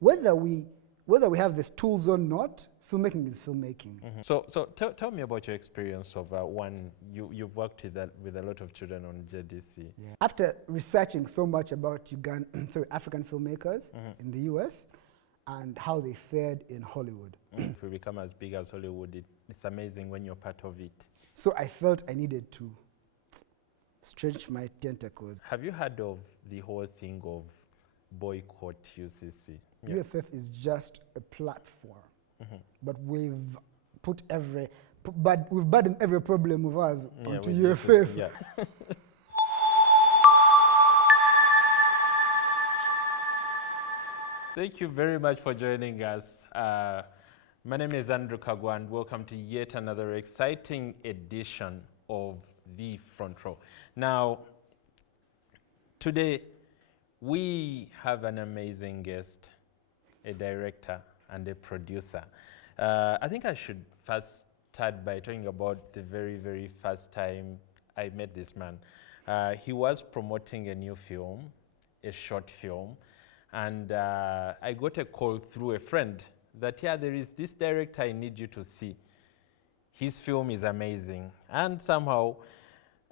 whether we have these tools or not, filmmaking is filmmaking. So tell me about your experience of you've worked with a lot of children on JDC. Yeah. After researching so much about African filmmakers in the US and how they fared in Hollywood. If we become as big as Hollywood, it's amazing when you're part of it. So I felt I needed to stretch my tentacles. Have you heard of the whole thing of boycott UCC? Yeah. UFF is just a platform, but we've burdened every problem of ours onto UFF. Yeah. Thank you very much for joining us. My name is Andrew Kagwa, and welcome to yet another exciting edition of the Front Row. Now, today we have an amazing guest, a director and a producer. I think I should first start by talking about the very, very first time I met this man. He was promoting a new film, a short film, and I got a call through a friend that, there is this director I need you to see. His film is amazing. And somehow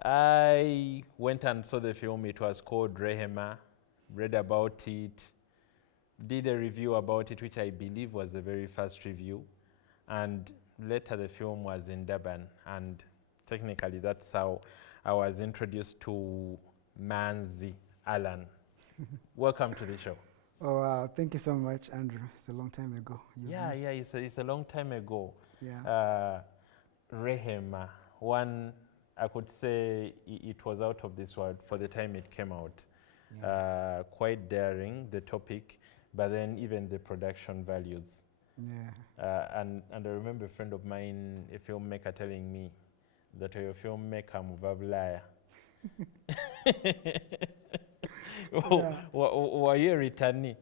I went and saw the film. It was called Rehema, read about it, did a review about it, which I believe was the very first review. And later the film was in Durban. And technically that's how I was introduced to Manzi, Allan. Welcome to the show. Oh, wow. Thank you so much, Andrew. It's a long time ago. It's a long time ago. Yeah. Rehema, one, I could say it was out of this world for the time it came out. Yeah. Quite daring, the topic, but then even the production values. Yeah. And I remember a friend of mine, a filmmaker, telling me that you're a filmmaker, Muvavlaya. Were you a returnee?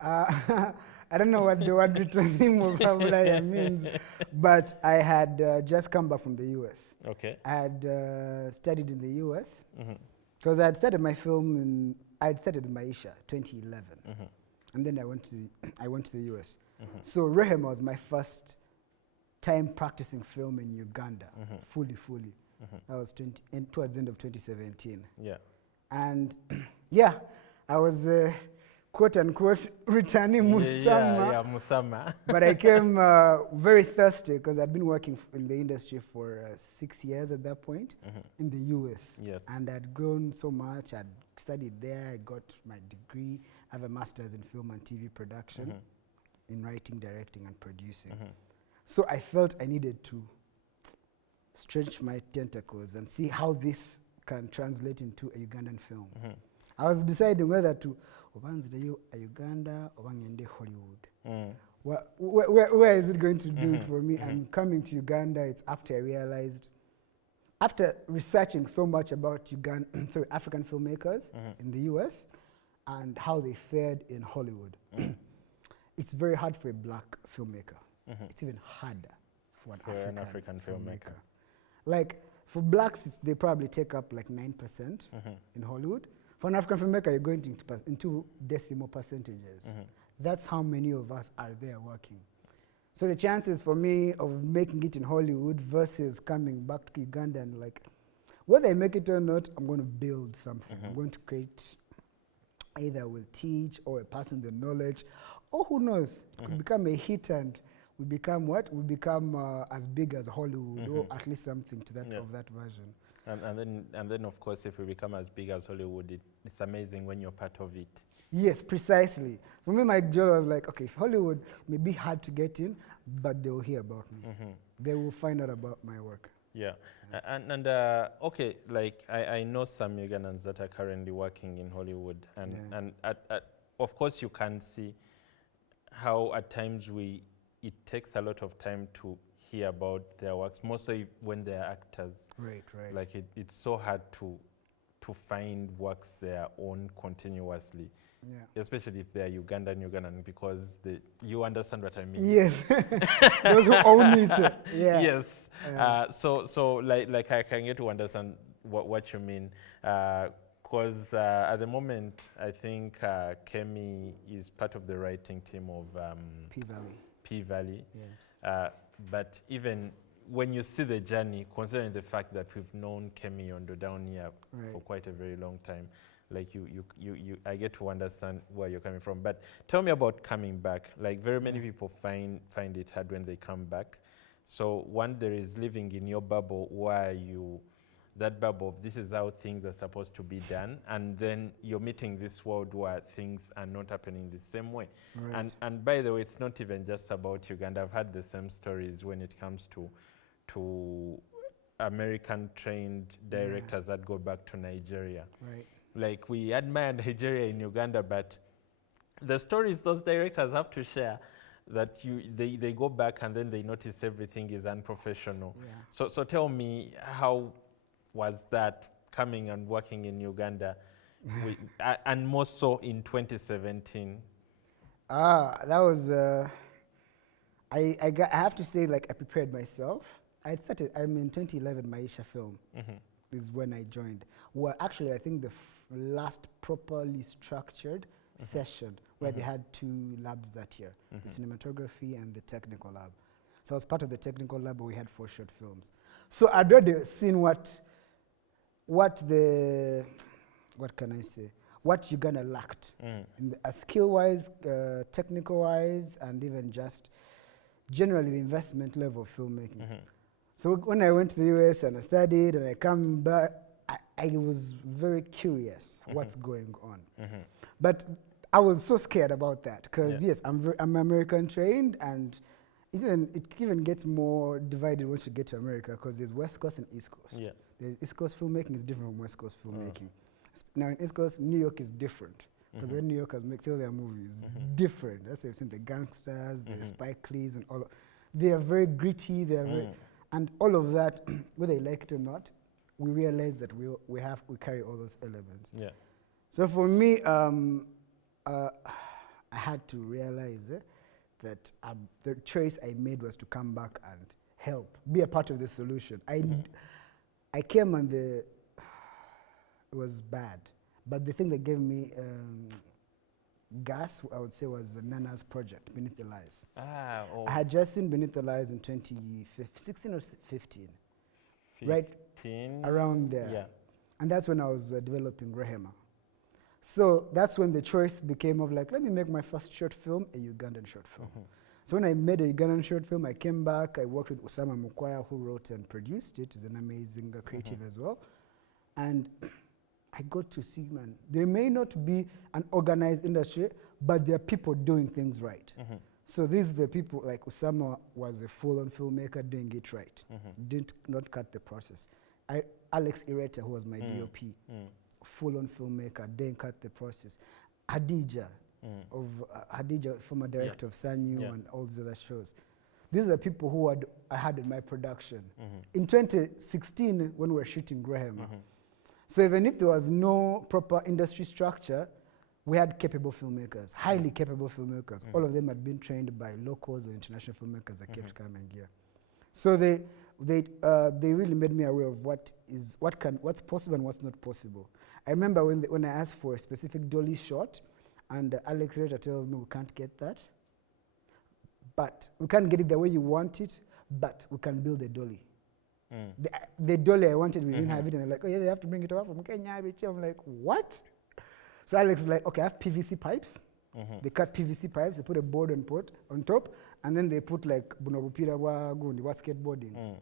I don't know what the word returning vocabulary means, but I had just come back from the US. Okay. I had studied in the US because I had started my film I had started in Maisha 2011, and then I went to the US. So Rehema was my first time practicing film in Uganda, fully. That was towards the end of 2017. Yeah. And I was quote unquote returning Musama. Musama. But I came very thirsty because I'd been working in the industry for 6 years at that point in the US. Yes. And I'd grown so much. I'd studied there. I got my degree. I have a master's in film and TV production, in writing, directing, and producing. So I felt I needed to stretch my tentacles and see how this can translate into a Ugandan film. I was deciding whether to obanzire Uganda or Hollywood. Where is it going to do it for me? And coming to Uganda, it's after I realized, after researching so much about African filmmakers in the US and how they fared in Hollywood. It's very hard for a black filmmaker. It's even harder for an African filmmaker. Like, for blacks, they probably take up like 9% in Hollywood. For an African filmmaker, you're going into decimal percentages. That's how many of us are there working. So the chances for me of making it in Hollywood versus coming back to Uganda and like, whether I make it or not, I'm going to build something. I'm going to create, either I will teach or a pass on the knowledge, or who knows, it could become a hit and we become what? We become as big as Hollywood, or at least something to that of that version. And then of course, if we become as big as Hollywood, it's amazing when you're part of it. Yes, precisely. For me, my goal was like, okay, Hollywood may be hard to get in, but they will hear about me. They will find out about my work. Yeah, okay, like I know some Ugandans that are currently working in Hollywood, and of course you can see how at times it takes a lot of time to hear about their works, mostly when they're actors. Right. Like it's so hard to find works their own continuously. Yeah. Especially if they're Ugandan, because you understand what I mean. Yes. Those who own it. Yeah. Yes. So like I can get to understand what you mean. Because at the moment, I think Kemi is part of the writing team of P-Valley. P-Valley. Yes. But even when you see the journey, considering the fact that we've known Kemi Yondo down here for quite a very long time, like I get to understand where you're coming from. But tell me about coming back. Like very many people find it hard when they come back. So one, there is living in your bubble where that bubble of this is how things are supposed to be done, and then you're meeting this world where things are not happening the same way. Right. And by the way, it's not even just about Uganda. I've had the same stories when it comes to American trained directors that go back to Nigeria. Right. Like we admire Nigeria in Uganda, but the stories those directors have to share, that they go back and then they notice everything is unprofessional. Yeah. So tell me, how was that coming and working in Uganda, and more so in 2017? That was, I have to say, like, I prepared myself. In 2011, Maisha Film is when I joined. Well, actually, I think the last properly structured session where they had two labs that year, the cinematography and the technical lab. So I was part of the technical lab where we had 4 short films. So I'd already seen what can I say? What Uganda lacked, skill-wise, technical-wise, and even just generally the investment level of filmmaking. So when I went to the US and I studied and I come back, I was very curious what's going on. But I was so scared about that because yes, I'm American trained, and it even gets more divided once you get to America because there's West Coast and East Coast. Yeah. The East Coast filmmaking is different from West Coast filmmaking. Now in East Coast, New York is different because when New Yorkers make their movies, different. That's why you've seen the gangsters, the Spike Lees, and all. They are very gritty. They are very, and all of that, whether you like it or not, we realize that we carry all those elements. Yeah. So for me, I had to realize that the choice I made was to come back and help, be a part of the solution. I came and it was bad, but the thing that gave me gas, I would say, was Nana's project, Beneath the Lies. I had just seen Beneath the Lies in 2016 or 15. Right around there. Yeah. And that's when I was developing Rehema. So that's when the choice became of like, let me make my first short film, a Ugandan short film. So when I made a Ugandan short film, I came back, I worked with Osama Mukwaya, who wrote and produced it. He's an amazing creative as well. And I got to see, man, there may not be an organized industry, but there are people doing things right. So these are the people, like Osama was a full-on filmmaker doing it right. Did not cut the process. Alex Ireta, who was my DOP, full-on filmmaker, didn't cut the process. Hadija, former director of Sanyu and all these other shows. These are the people who I had in my production. In 2016, when we were shooting Graham. So even if there was no proper industry structure, we had capable filmmakers, highly capable filmmakers. All of them had been trained by locals and international filmmakers that kept coming here. So they really made me aware of what's possible and what's not possible. I remember when I asked for a specific dolly shot, and Alex Reta tells me we can't get that, but we can't get it the way you want it, but we can build a dolly. The dolly I wanted, we didn't have it, and they're like, oh yeah, they have to bring it over from Kenya. I'm like, what? So Alex is like, okay, I have PVC pipes. They cut PVC pipes, they put a board on top, and then they put like bunobupira wa skateboarding.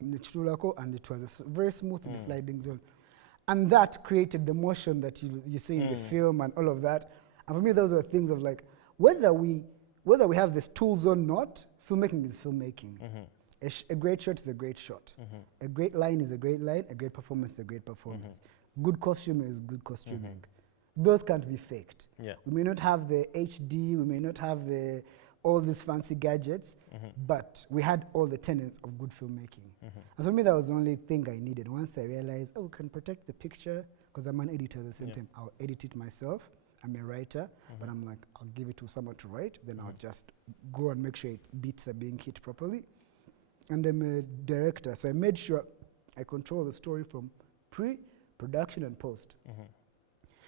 And it was a very smooth sliding dolly. And that created the motion that you see in the film and all of that. And for me, those are the things of like, whether we have these tools or not, filmmaking is filmmaking. A great shot is a great shot. A great line is a great line. A great performance is a great performance. Good costuming is good costuming. Those can't be faked. We may not have the HD, we may not have all these fancy gadgets, but we had all the tenets of good filmmaking. And for me, that was the only thing I needed. Once I realized, we can protect the picture, because I'm an editor at the same time. I'll edit it myself. I'm a writer, but I'm like, I'll give it to someone to write, then I'll just go and make sure beats are being hit properly. And I'm a director, so I made sure I control the story from production and post.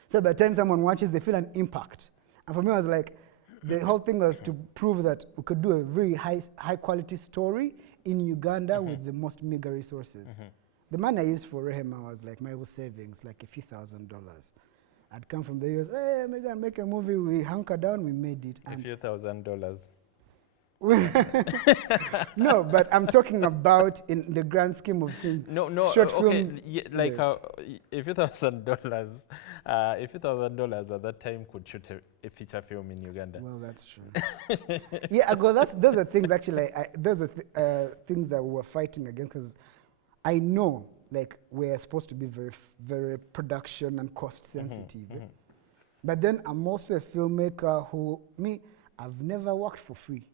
So by the time someone watches, they feel an impact. And for me, I was like, the whole thing was to prove that we could do a very high quality story in Uganda with the most meager resources. The money I used for Rehema was like my own savings, like a few $1,000s. I'd come from the US, hey, we're gonna make a movie. We hunkered down, we made it. A few $1,000s. No, but I'm talking about in the grand scheme of things. No, short okay, film, like yes. a few $1,000, a few $1,000 at that time could shoot a feature film in Uganda. Well, that's true. Yeah, well, those are things actually. Those are things that we were fighting against because I know, like, we're supposed to be very, very production and cost sensitive. But then I'm also a filmmaker I've never worked for free.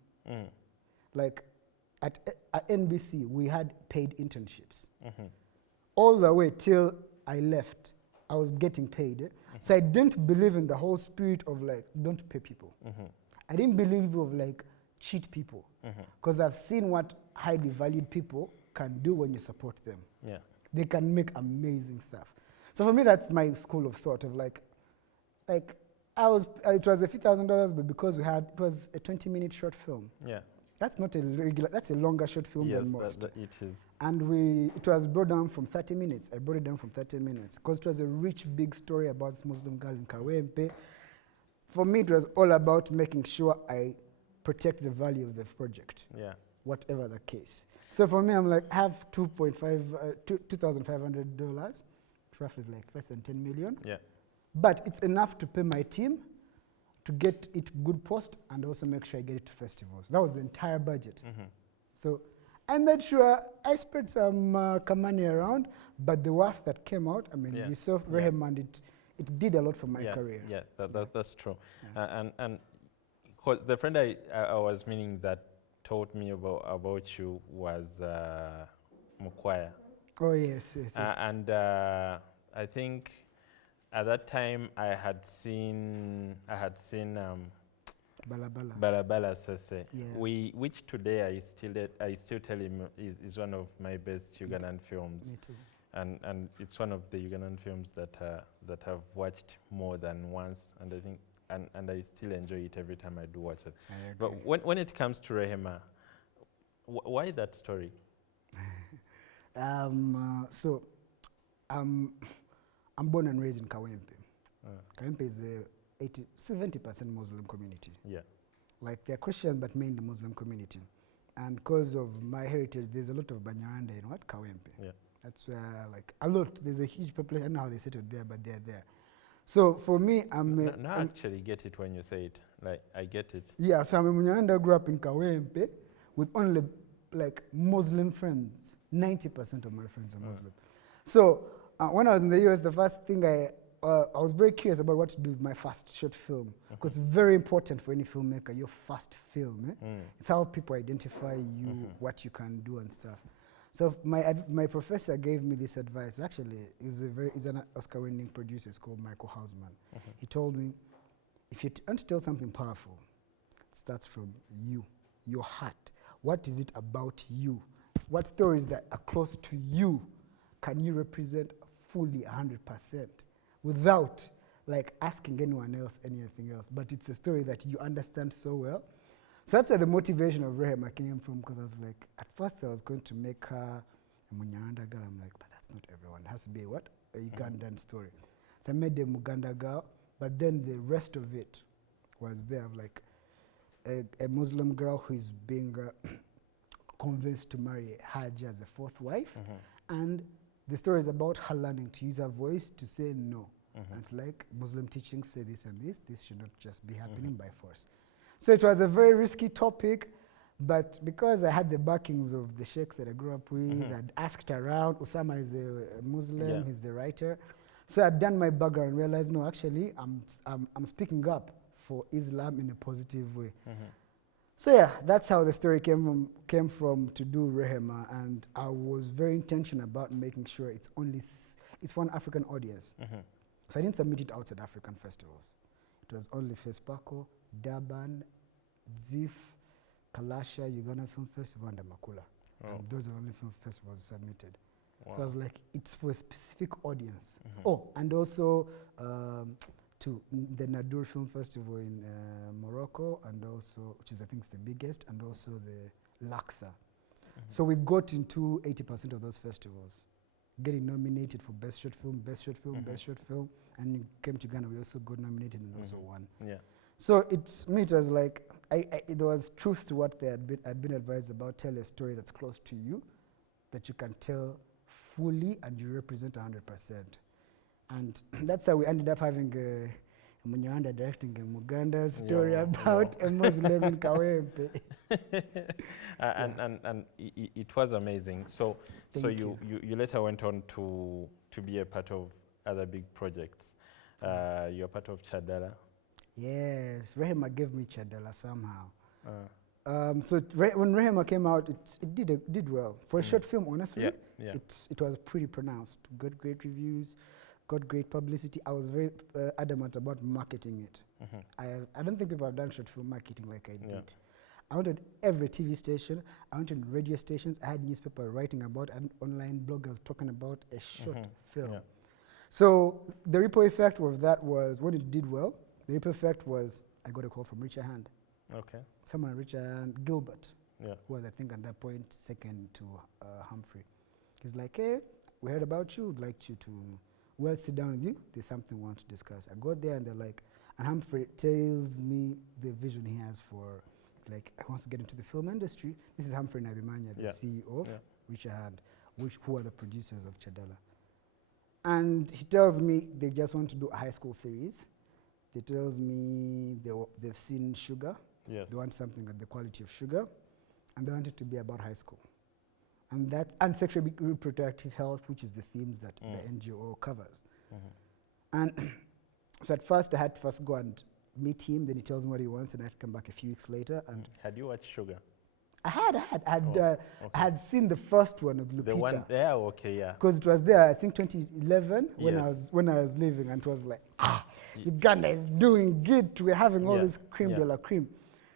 Like at NBC, we had paid internships. All the way till I left, I was getting paid. So I didn't believe in the whole spirit of like, don't pay people. I didn't believe of like, cheat people. Because I've seen what highly valued people can do when you support them. Yeah. They can make amazing stuff. So for me, that's my school of thought of like it was a few $1,000s, but because it was a 20-minute short film. Yeah. That's not a regular, that's a longer short film than most. Yes, it is. And it was brought down from 30 minutes. I brought it down from 30 minutes because it was a rich, big story about this Muslim girl in Kawempe. For me, it was all about making sure I protect the value of the project. Yeah. Whatever the case. So for me, I'm like, I have $2,500. Roughly like less than 10 million. Yeah. But it's enough to pay my team to get it good post and also make sure I get it to festivals. That was the entire budget. So I made sure I spread some money around, but the worth that came out, I mean, you saw Rehman, it did a lot for my career. Yeah, that's true. And the friend I was meaning that taught me about you was Mukwaya. Oh, yes. And I think at that time I had seen Balabala Sese, which today I still tell him is one of my best Ugandan films. Me too. And it's one of the Ugandan films that I've watched more than once, and I think and I still enjoy it every time I do watch it. But when it comes to Rehema, why that story? So I'm born and raised in Kawempe. Kawempe is a 70% Muslim community. Yeah. Like they're Christian, but mainly Muslim community. And because of my heritage, there's a lot of Banyaranda in Kawempe. Yeah. That's where there's a huge population. I don't know how they settled there, but they're there. So for me, I actually get it when you say it. Like, I get it. Yeah, so I'm a Munyaranda, grew up in Kawempe with only like Muslim friends. 90% of my friends are Muslim. So when I was in the US, the first thing I was very curious about what to do with my first short film. Because it's very important for any filmmaker, your first film. It's how people identify you, what you can do and stuff. So my professor gave me this advice. Actually, he's an Oscar-winning producer. It's called Michael Hausman. He told me, if you want to tell something powerful, it starts from you, your heart. What is it about you? What stories that are close to you can you represent fully 100% without like asking anyone else anything else? But it's a story that you understand so well. So that's where the motivation of Rehema came from, because I was like, at first I was going to make her a Munyaranda girl. I'm like, but that's not everyone. It has to be what? A Ugandan story. So I made the Muganda girl, but then the rest of it was there, like a Muslim girl who is being convinced to marry Hajj as a fourth wife. And the story is about her learning to use her voice to say no. And like Muslim teachings say this and this should not just be happening by force. So it was a very risky topic, but because I had the backings of the sheikhs that I grew up with, I'd asked around. Usama is a Muslim, he's the writer. So I'd done my background and realized, no, actually, I'm speaking up for Islam in a positive way. So yeah, that's how the story came from to do Rehema, and I was very intentional about making sure it's for an African audience. So I didn't submit it outside African festivals. It was only FESPACO, Durban, ZIF, Kalasha, Uganda Film Festival, and Makula. And those are the only film festivals submitted. Wow. So I was like, it's for a specific audience. Oh, and also to the Nadur Film Festival in Morocco, and also, which is I think is the biggest, and also the Laksa. So we got into 80% of those festivals, getting nominated for Best Short Film, Best Short Film, Best Short Film, and we came to Ghana, we also got nominated and also won. Yeah. So it was like, there was truth to what I'd been advised about. Tell a story that's close to you, that you can tell fully and you represent 100%. And that's how we ended up having Munyawanda directing a Muganda story about a Muslim in Kawempe. And it was amazing. So you later went on to be a part of other big projects. You're part of Chadala. Yes, Rehema gave me Chadala somehow. So when Rehema came out, it did well. For a short film, honestly, it was pretty pronounced. Got great reviews, got great publicity. I was very adamant about marketing it. I don't think people have done short film marketing like I did. I went on every TV station, I went on radio stations, I had newspaper writing about and online bloggers talking about a short film. So the ripple effect of that was, when it did well, the ripple effect was I got a call from Richard Hand. Okay. Someone, Richard Gilbert, who was I think at that point second to Humphrey. He's like, hey, we heard about you, would like you to, sit down with you, there's something we want to discuss. I got there and they're like, and Humphrey tells me the vision he has for, like, he wants to get into the film industry. This is Humphrey Nabimanya, the CEO of Richard Hand, who are the producers of Chadala. And he tells me they just want to do a high school series. They tells me they've seen Sugar. They want something at the quality of Sugar. And they want it to be about high school. And sexual reproductive health, which is the themes that the NGO covers. And so at first I had to first go and meet him, then he tells me what he wants, and I had to come back a few weeks later. And had you watched Sugar? I had seen the first one of Lupita. The one there, okay, yeah. Because it was there, I think 2011, when I was leaving, and it was like, Uganda is doing good. We're having all this creme de la creme.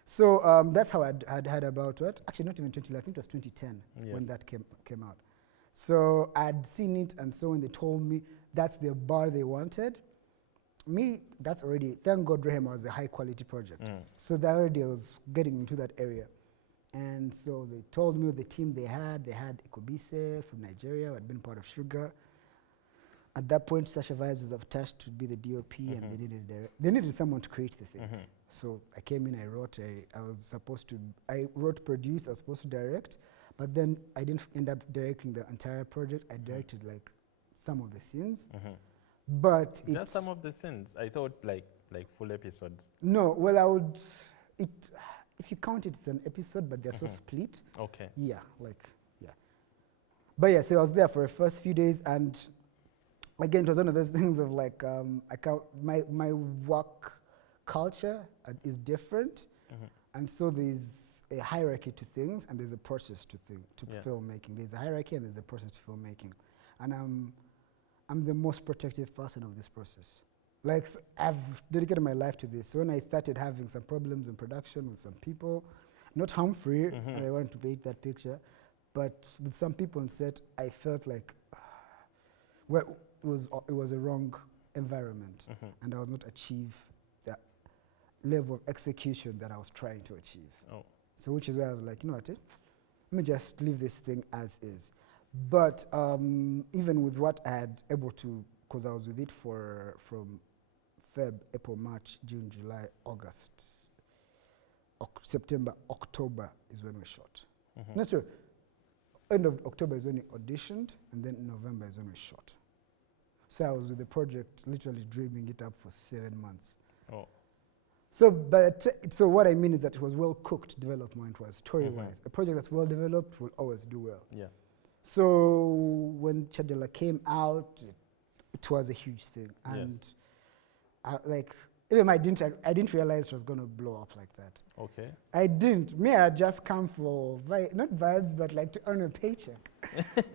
So that's how I'd heard about it. Actually, not even 2011, I think it was 2010 when that came out. So I'd seen it, and so when they told me that's the bar they wanted, that's already, thank God Rehema was a high quality project. So that already I was getting into that area. And so they told me the team they had Ikobise from Nigeria, who had been part of Sugar. At that point, Sasha Vibes was attached to be the DOP, and they needed someone to create the thing. So I came in, I wrote, I wrote, produced, I was supposed to direct, but then I didn't end up directing the entire project. I directed like some of the scenes. But just some of the scenes. I thought like full episodes. No, well if you count it, it's an episode, but they're so split. Okay. Yeah. But yeah, so I was there for the first few days, and again, it was one of those things of like, my work culture is different, and so there's a hierarchy to things, and there's a process to filmmaking. There's a hierarchy and there's a process to filmmaking, and I'm the most protective person of this process. Like, I've dedicated my life to this. So when I started having some problems in production with some people, not Humphrey, I wanted to paint that picture, but with some people on set, I felt like, well, it was a wrong environment, and I was not achieve that level of execution that I was trying to achieve. So which is where I was like, you know what, let me just leave this thing as is. But even with what I had able to, because I was with it from Feb, April, March, June, July, August, September, October is when we shot. No, sorry, end of October is when we auditioned, and then November is when we shot. So I was with the project, literally dreaming it up for 7 months. So what I mean is that it was well cooked development-wise, story-wise. A project that's well developed will always do well. So when Chadala came out, it was a huge thing, and even I didn't realize it was going to blow up like that. Okay. I didn't. I had just come for not vibes, but like to earn a paycheck.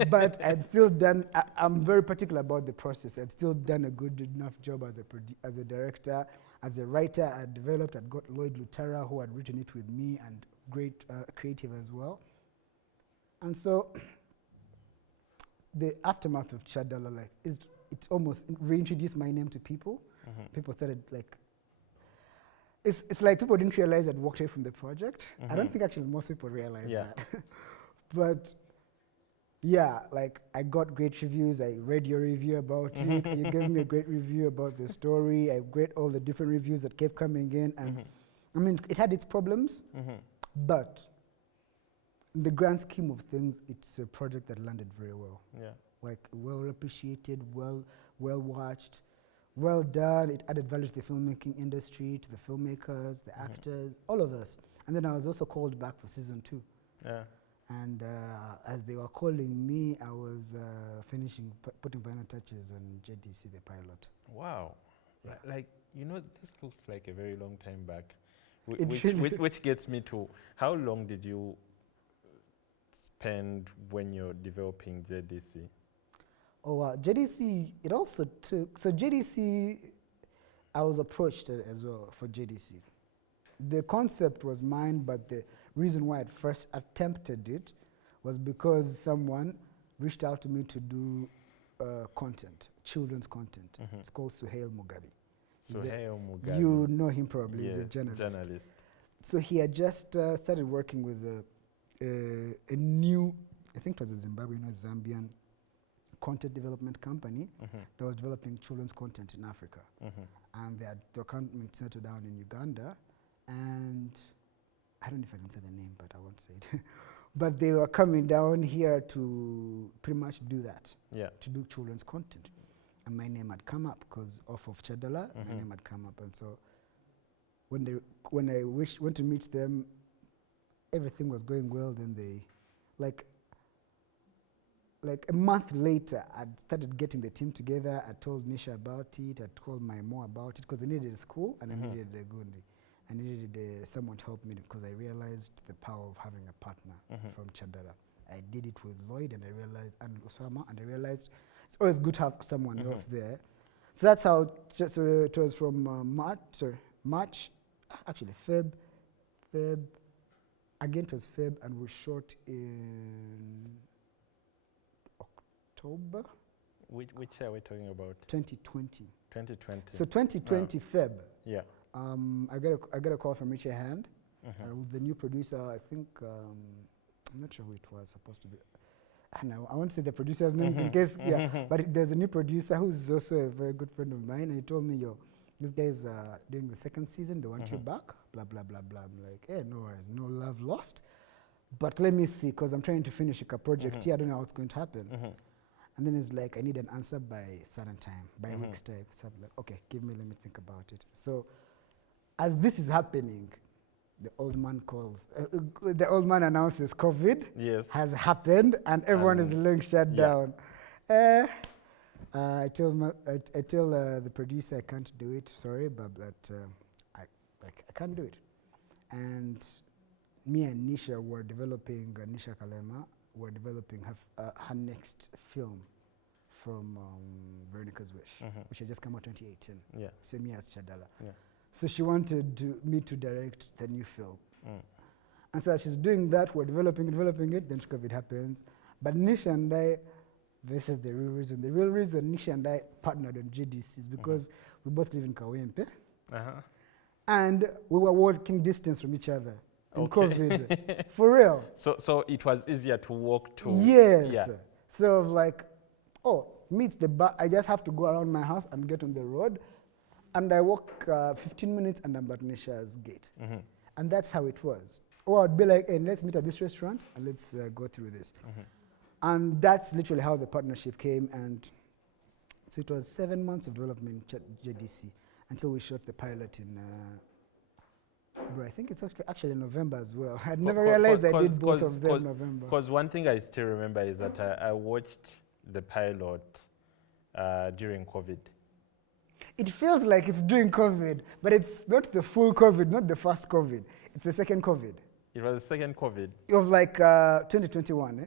But I'd still done. I'm very particular about the process. I'd still done a good enough job as a director, as a writer. I'd developed. I'd got Lloyd Lutera, who had written it with me, and great creative as well. And so the aftermath of Chadala, like, it almost reintroduced my name to people. People started like, it's like people didn't realize I'd walked away from the project. I don't think actually most people realize that. But yeah, like I got great reviews. I read your review about it. You gave me a great review about the story. I read all the different reviews that kept coming in. And I mean, it had its problems, but in the grand scheme of things, it's a project that landed very well. Yeah. Like well appreciated, well watched, well done. It added value to the filmmaking industry, to the filmmakers, the actors, all of us. And then I was also called back for season 2. Yeah. And as they were calling me, I was finishing, putting final touches on JDC, the pilot. Wow. Yeah. Like, you know, this looks like a very long time back. Which gets me to, how long did you spend when you're developing JDC? Oh, wow. JDC, it also took, so JDC, I was approached as well for JDC. The concept was mine, but the reason why I first attempted it was because someone reached out to me to do content, children's content. It's called Suhail Mugabe. Mugabe. You know him probably, he's a journalist. So he had just started working with a new, I think it was a Zimbabwean or Zambian content development company that was developing children's content in Africa. And they were coming to settle down in Uganda, and I don't know if I can say the name, but I won't say it. But they were coming down here to pretty much do that, to do children's content. And my name had come up because off of Chadala, my name had come up. And so when I went to meet them, everything was going well. Then they, like a month later, I'd started getting the team together. I told Nisha about it. I told my mom about it because I needed a school and I needed a Gundi. I needed someone to help me because I realized the power of having a partner from Chadala. I did it with Lloyd and I realized, and Osama, and I realized it's always good to have someone else there. So that's how, so it was from March, actually Feb, again it was Feb, and we shot in October. Which year are we talking about? 2020. 2020. So 2020 Feb. Yeah. I got a call from Richard Hand with the new producer. I think I'm not sure who it was supposed to be. I won't say the producer's name in case. But there's a new producer who's also a very good friend of mine, and he told me, "Yo, this guy's doing the second season. They want you back. Blah blah blah blah." I'm like, "Hey, no worries, no love lost, but let me see, because I'm trying to finish a project here. I don't know how it's going to happen." And then it's like, I need an answer by certain time, by a week's time. So I'm like, okay, let me think about it. So as this is happening, the old man announces COVID has happened and everyone is being shut down. I tell the producer I can't do it, sorry, but I can't do it. And me and Nisha were developing, Nisha Kalema, were developing her next film from Veronica's Wish, which had just come out 2018, same year as Chadala. So she wanted me to direct the new film. And so she's doing that, we're developing it, then COVID happens. But Nisha and I, this is the real reason. The real reason Nisha and I partnered on JDC is because we both live in Kawempe. And we were walking distance from each other in COVID. For real. So it was easier to walk to. Yes. Yeah. So like, meet the bar. I just have to go around my house and get on the road. And I walk 15 minutes and I'm at Nisha's gate. And that's how it was. Or I'd be like, hey, let's meet at this restaurant and let's go through this. And that's literally how the partnership came. And so it was 7 months of development in JDC until we shot the pilot in, I think it's actually November as well. I'd never realized I did both of them in November. Because one thing I still remember is that I watched the pilot during COVID. It feels like it's during COVID, but it's not the full COVID, not the first COVID. It's the second COVID. It was the second COVID? Of like 2021.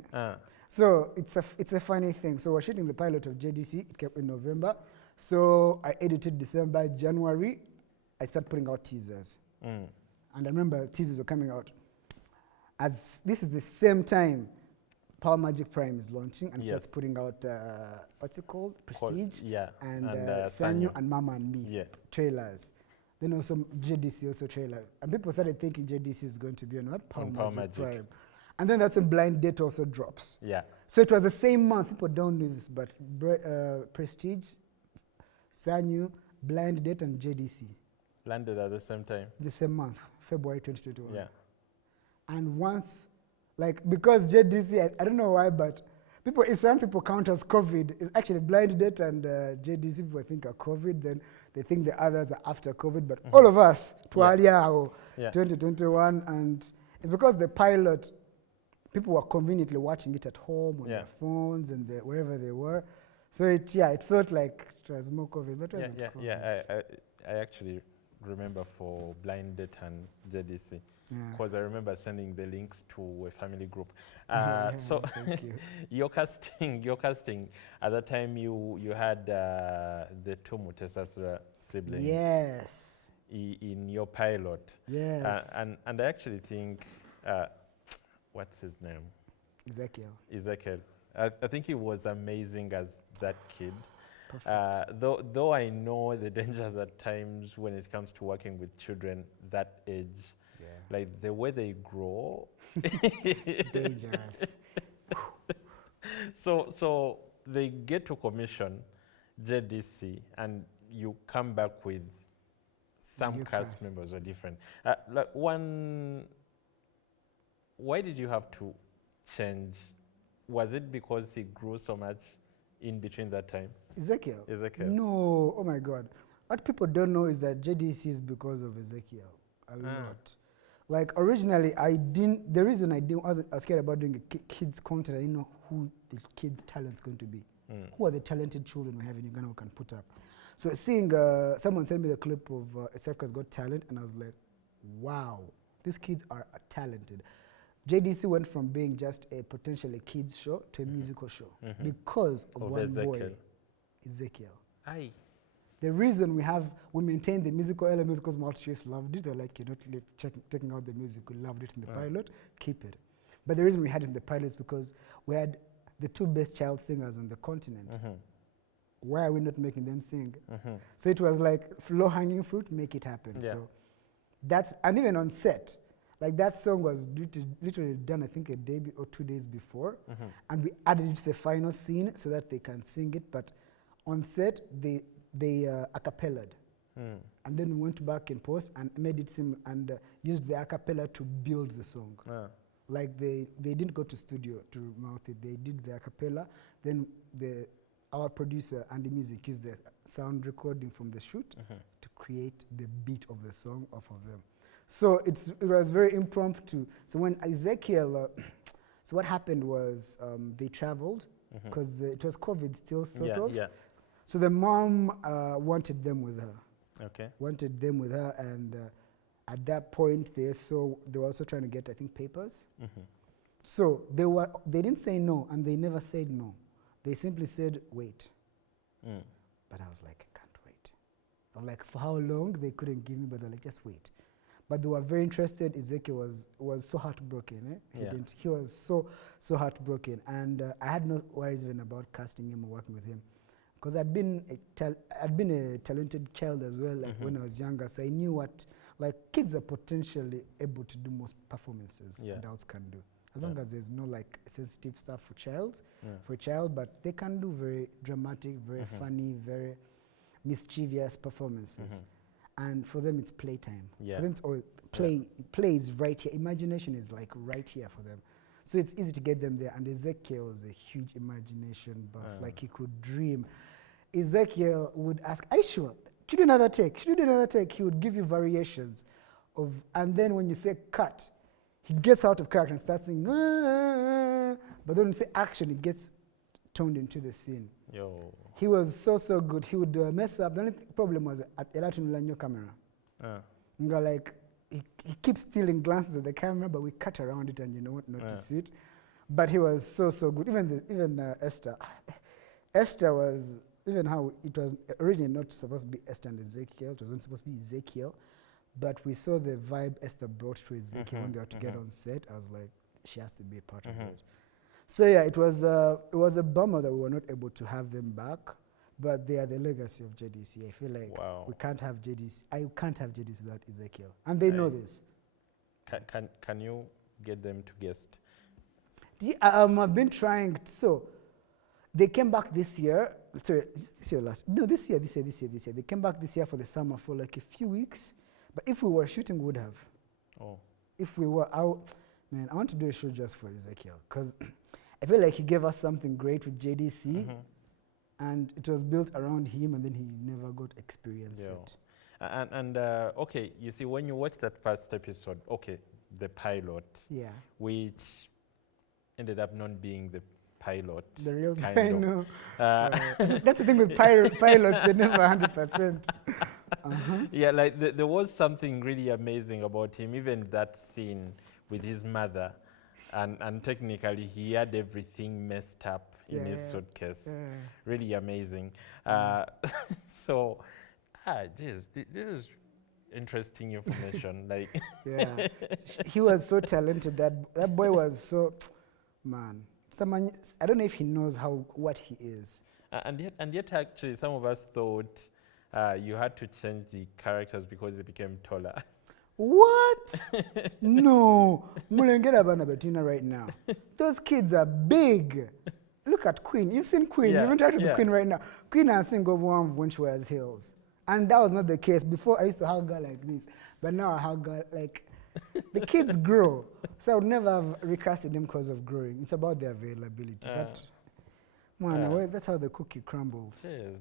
So it's a funny thing. So we're shooting the pilot of JDC. It came in November. So I edited December, January. I started putting out teasers. And I remember teasers were coming out. As this is the same time Power Magic Prime is launching and starts Yes. putting out, what's it called? Prestige. Yeah. And, Sanyo. Sanyo and Mama and Me Yeah. trailers. Then also JDC also trailer. And people started thinking JDC is going to be on what? Power Magic Prime. And then that's when Blind Date also drops. Yeah. So it was the same month. People don't know this, but Prestige, Sanyo, Blind Date, and JDC. Landed at the same time. The same month, February 2021. Yeah. And once, like, because JDC, I don't know why, but some people count as COVID. It's actually Blind Date and JDC people think are COVID, then they think the others are after COVID, but all of us, Twalia or 2021, and it's because the pilot, people were conveniently watching it at home on their phones and wherever they were. So it felt like it was more COVID, but it wasn't COVID. Yeah. I actually remember for Blind Date and JDC. Because I remember sending the links to a family group. So thank you. your casting at that time you had the two Mutesasra siblings. Yes. In your pilot. Yes. And I actually think what's his name? Ezekiel. I think he was amazing as that kid. Though I know the dangers at times when it comes to working with children that age. Like the way they grow. It's dangerous. So they get to commission JDC and you come back with some cast members are different. Why did you have to change? Was it because he grew so much in between that time? Ezekiel? No, oh my God. What people don't know is that JDC is because of Ezekiel a lot. Like originally, the reason I wasn't scared about doing a kids content, I didn't know who the kids' talent's going to be. Who are the talented children we have in Uganda who can put up? So seeing someone send me the clip of Africa's Got Talent, and I was like, wow, these kids are talented. JDC went from being just a potentially kids show to a musical show because of one boy, Ezekiel. Aye. The reason we maintain the musical element because Multichoice loved it. They're like, you're not taking out the music. We loved it in the pilot. Keep it. But the reason we had it in the pilot is because we had the two best child singers on the continent. Why are we not making them sing? So it was like low-hanging fruit, make it happen. Yeah. So and even on set, like that song was literally done, I think, a day or 2 days before. And we added it to the final scene so that they can sing it. But on set, they a-cappellaed. And then we went back in post and made it seem and used the a-cappella to build the song. Like they didn't go to studio to mouth it. They did the a-cappella. Then our producer and the music used the sound recording from the shoot to create the beat of the song off of them. So it was very impromptu. So when Ezekiel, so what happened was they traveled because it was COVID still sort of. Yeah. So the mom wanted them with her. Okay. Wanted them with her, and at that point they were also trying to get, I think, papers. So they didn't say no, and they never said no. They simply said wait. But I was like, I can't wait. I'm like, for how long? They couldn't give me, but they're like, just wait. But they were very interested. Ezekiel was so heartbroken. He was so heartbroken, and I had no worries even about casting him or working with him. Because I'd been a talented child as well, like when I was younger. So I knew kids are potentially able to do most performances adults can do, as long as there's no like sensitive stuff for a child. But they can do very dramatic, very funny, very mischievous performances. And for them, it's playtime. For them, play is right here. Imagination is like right here for them. So it's easy to get them there. And Ezekiel is a huge imagination buff. Like he could dream. Ezekiel would ask, are you sure? Should you do another take? Should you do another take? He would give you variations of, and then when you say cut, he gets out of character and starts saying, ah, but then when you say action, it gets toned into the scene. He was so good. He would mess up. The only problem was at Elatunula camera. Like he keeps stealing glances at the camera, but we cut around it and you know what, notice it. But he was so good. Even Esther. Esther was, even how it was originally not supposed to be Esther and Ezekiel, it wasn't supposed to be Ezekiel, but we saw the vibe Esther brought to Ezekiel when they were together on set. I was like, she has to be a part of it. So yeah, it was a bummer that we were not able to have them back, but they are the legacy of JDC. I feel like Wow. we can't have JDC. I can't have JDC without Ezekiel, and they know this. Can you get them to guest? I've been trying. So they came back this year. Sorry, this year last. No, this year. They came back this year for the summer for like a few weeks. But if we were shooting, we would have. Oh. If we were out, man, I want to do a show just for Ezekiel because I feel like he gave us something great with JDC, and it was built around him, and then he never got experience it. And okay, you see, when you watch that first episode, okay, the pilot, which ended up not being the pilot. The real kind pilot. That's the thing with pilots, they're never 100%. Yeah, like there was something really amazing about him, even that scene with his mother. And technically, he had everything messed up in his suitcase. Really amazing. So, geez, this is interesting information. Like, he was so talented. That boy was so, man. Someone, I don't know if he knows what he is. And yet, actually, some of us thought you had to change the characters because they became taller. What? No. Mulengera Bana Bettina right now. Those kids are big. Look at Queen. You've seen Queen. You haven't talked to the Queen right now. Queen has seen go one when she wears heels. And that was not the case. Before, I used to hug her like this. But now I hug her like... The kids grow. So I would never have recasted them because of growing. It's about their availability. But, man, that's how the cookie crumbles. Cheers.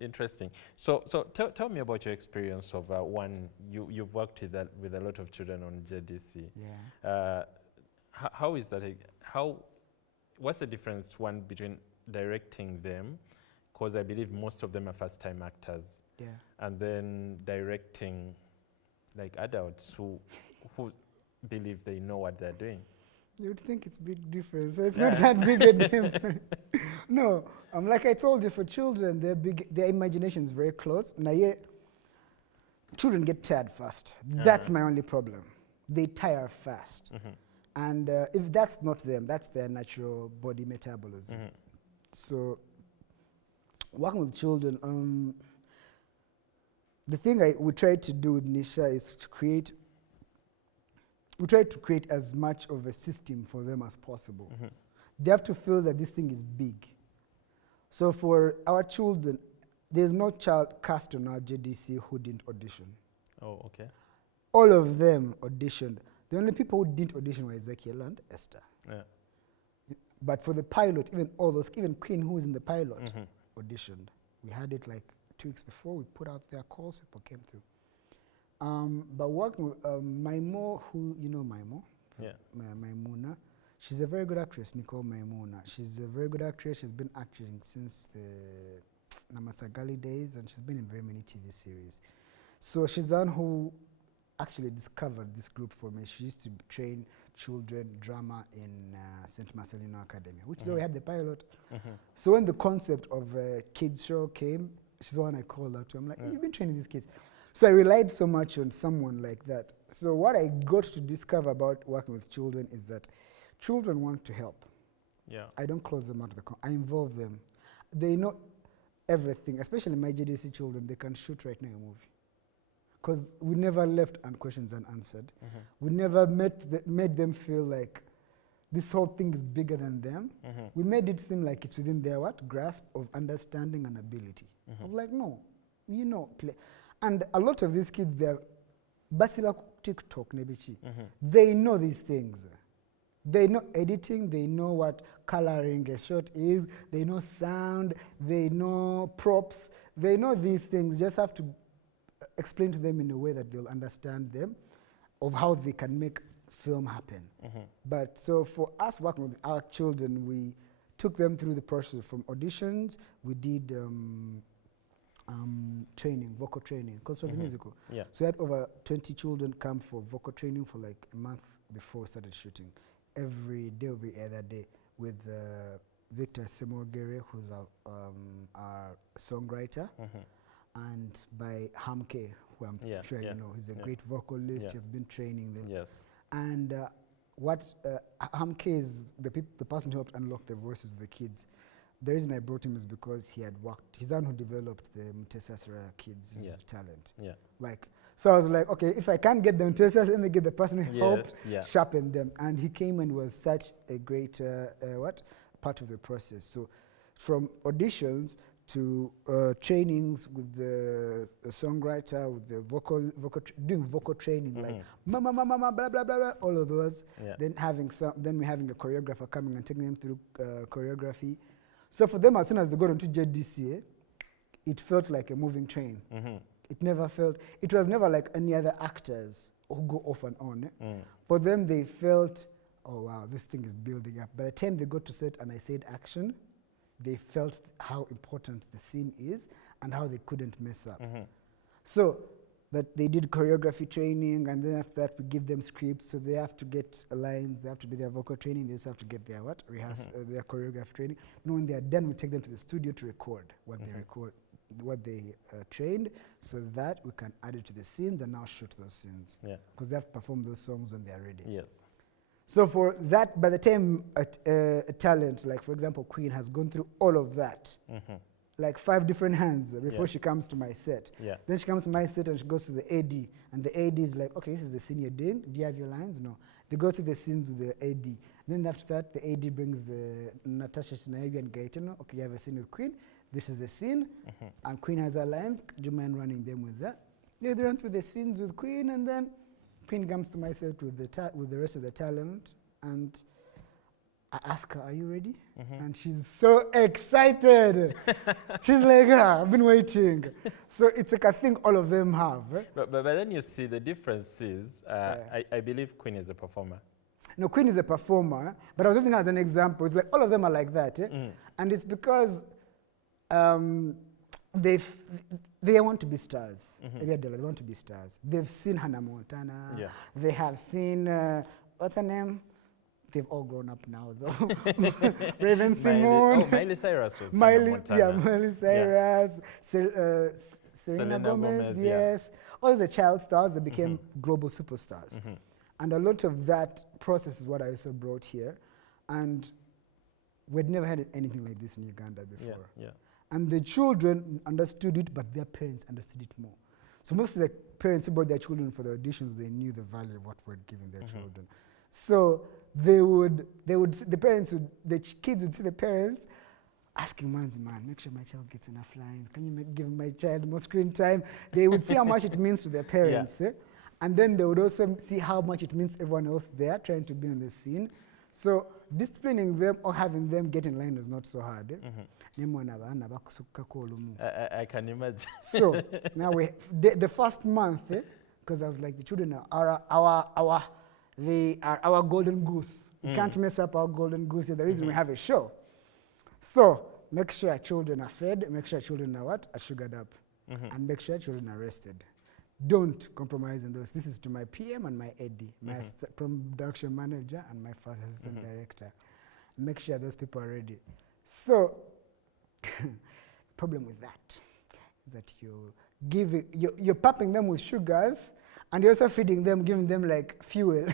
Interesting. So tell me about your experience of one. You've worked with a lot of children on JDC. Yeah. How is that? What's the difference between directing them, because I believe most of them are first-time actors. Yeah. And then directing like adults who believe they know what they're doing. You would think it's a big difference. So it's not that big a difference. No, like I told you, for children, their imagination is very close. Now, children get tired fast. That's my only problem. They tire fast. And if that's not them, that's their natural body metabolism. So, working with children, the thing we tried to do with Nisha is we try to create as much of a system for them as possible. They have to feel that this thing is big. So for our children, there's no child cast on our JDC who didn't audition. Oh, okay. All of them auditioned. The only people who didn't audition were Ezekiel and Esther. Yeah. But for the pilot, even Queen, who is in the pilot, auditioned. We had it like 2 weeks before we put out their calls, people came through. But working with Maimo, who, you know Maimo? Yeah. Maimuna. She's a very good actress, Nicole Maimuna. She's a very good actress. She's been acting since the Namasagali days, and she's been in very many TV series. So she's the one who actually discovered this group for me. She used to train children drama in St. Marcelino Academy, which is where we had the pilot. So when the concept of a kids show came, she's the one I called out to. I'm like, hey, you've been training these kids. So I relied so much on someone like that. So what I got to discover about working with children is that children want to help. Yeah. I don't close them out of the I involve them. They know everything, especially my JDC children. They can shoot right now a movie. Because we never left questions unanswered. We never made them feel like this whole thing is bigger than them. We made it seem like it's within their grasp of understanding and ability. I'm like, no, play. And a lot of these kids, they're basila TikTok nebichi. They know these things. They know editing, they know what coloring a shot is, they know sound, they know props, they know these things. Just have to explain to them in a way that they'll understand them, of how they can make film happen. But so for us working with our children, we took them through the process from auditions. We did training, vocal training, because it was a musical. Yeah. So we had over 20 children come for vocal training for like a month before we started shooting. Every day, every other day, with Victor Simogere, who's our songwriter, and by Hamke, who I'm sure you know. He's a great vocalist. He's been training them. Yes. And what Hamke is the person who helped unlock the voices of the kids. The reason I brought him is because he's the one who developed the Mutesasra kids' talent. Yeah. Like, so I was like, okay, if I can't get the Mutesas, let me get the person who helped sharpen them. And he came and was such a great part of the process. So from auditions to trainings with the songwriter, with the doing vocal training, like mama, mama, blah, blah, blah, blah, all of those. Yeah. Then we're having a choreographer coming and taking them through choreography. So for them, as soon as they got onto JDCA, it felt like a moving train. It was never like any other actors who go off and on. For them, they felt, oh wow, this thing is building up. By the time they got to set and I said action, they felt how important the scene is and how they couldn't mess up. So that they did choreography training, and then after that we give them scripts, so they have to get lines, they have to do their vocal training, they also have to get their their choreography training. And when they are done, we take them to the studio to record what they trained, so that we can add it to the scenes and now shoot those scenes. Because they have to perform those songs when they are ready. Yes. So for that, by the time a talent, like for example Queen, has gone through all of that, like 5 different hands before she comes to my set. Then she comes to my set and she goes to the AD, and the AD is like, okay, this is the scene you're doing. Do you have your lines? No. They go through the scenes with the AD. Then after that, the AD brings the Natasha Sinayabi and Gaetano. Okay, you have a scene with Queen. This is the scene, and Queen has her lines. Do you mind running them with that? They run through the scenes with Queen, and then Queen comes to my set with the rest of the talent, and I ask her, are you ready? And she's so excited. She's like, I've been waiting. So it's like a thing all of them have. But then you see the difference is, I believe Queen is a performer. No, Queen is a performer, but I was using as an example. It's like all of them are like that. And it's because they want to be stars. They want to be stars. They've seen Hannah Montana. They have seen, what's her name? They've all grown up now, though. Raven Simone. Miley Cyrus was Miley Cyrus. Selena Gomez, yes. All the child stars, they became global superstars. And a lot of that process is what I also brought here. And we'd never had anything like this in Uganda before. And the children understood it, but their parents understood it more. So most of the parents who brought their children for the auditions, they knew the value of what we're giving their children. So the kids would see the parents asking Manzi, man, make sure my child gets enough lines. Can you give my child more screen time? They would see how much it means to their parents. And then they would also see how much it means to everyone else there trying to be on the scene. So disciplining them or having them get in line was not so hard. I can imagine. So now the first month, because I was like, the children are our golden goose. We can't mess up our golden goose. The reason we have a show. So make sure our children are fed, make sure our children are sugared up, and make sure our children are rested. Don't compromise on those. This is to my PM and my AD, my production manager and my first assistant director. Make sure those people are ready. So, problem with that is that you're pumping them with sugars, and you're also feeding them, giving them like fuel.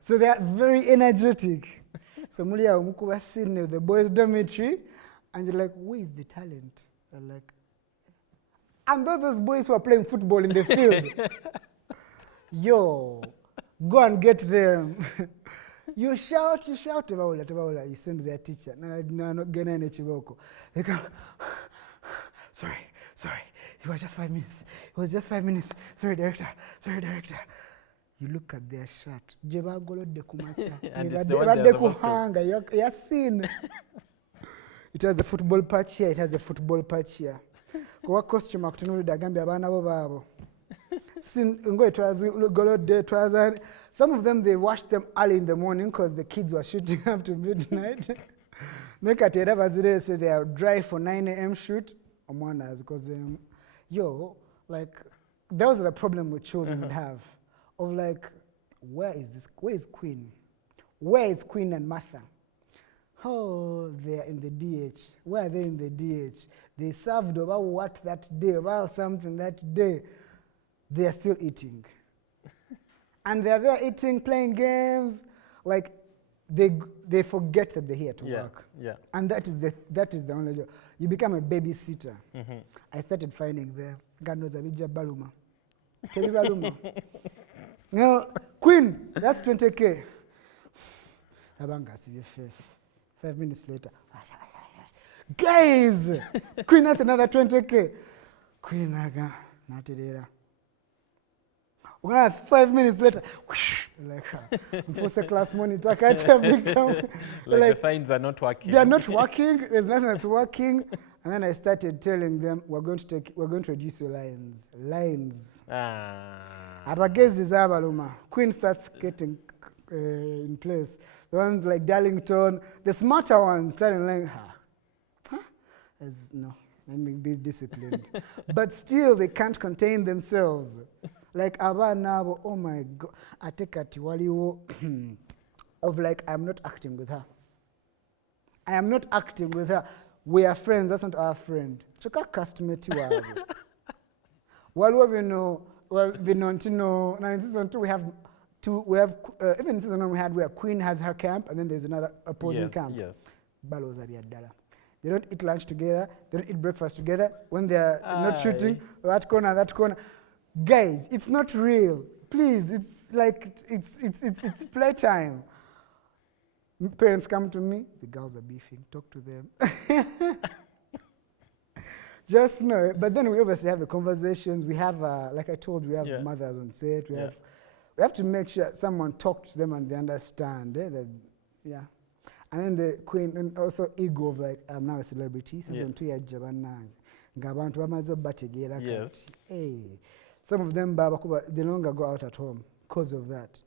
So they are very energetic. So Mulia Umukuwa sitting in the boys' dormitory, and you're like, where is the talent? They're like, and those boys who are playing football in the field, yo, go and get them. You shout, you send their teacher. They go, sorry, it was just 5 minutes. Sorry, director. You look at their shirt. And it's the one they're supposed to. It has a football patch here, Kwa costume akutunulida agambye abaana bo baabo. Some of them, they washed them early in the morning because the kids were shooting up to midnight. Make a terabazire say they are dry for 9 a.m. shoot. Because that was the problem with children would have. Of like, where is Queen? Where is Queen and Martha? Oh, they are in the DH. Where are they in the DH? They served about what that day, about something that day. They are still eating. And they are there eating, playing games. like they forget that they're here to work. Yeah. And that is the only job. You become a babysitter. I started finding them. God knows Abija Baluma. Tell you Baluma. Now, Queen, that's 20K. Abanga, see your face. 5 minutes later. Guys! Queen, that's another 20K. Queen, aga, natidera. We're gonna have 5 minutes later. Whoosh, like, first class monitor, become like the fines are not working. They are not working. There's nothing that's working. And then I started telling them, we're going to reduce your lines. Queen starts getting in place. The ones like Darlington, the smarter ones starting like, no, let me be disciplined. But still, they can't contain themselves. Like Abanabo, oh my God, I take a tiwaliwo of like, I'm not acting with her. I am not acting with her. We are friends, that's not our friend. Choka customer tiwabo. While we know, now in season 2 we have even in season 1 we had where Queen has her camp and then there's another opposing camp. Yes. Balos are they don't eat lunch together, they don't eat breakfast together. When they're not shooting, that corner. Guys, it's not real. Please, it's like, it's playtime. Parents come to me, the girls are beefing, talk to them. Just know, but then we obviously have the conversations. We have, like I told you, we have mothers on set. We have to make sure someone talks to them and they understand. And then the Queen, and also ego of like, I'm now a celebrity. Season 2 ya Jabana. Ngabantu bamaze bategera kati. Hey. Some of them, they no longer go out at home because of that.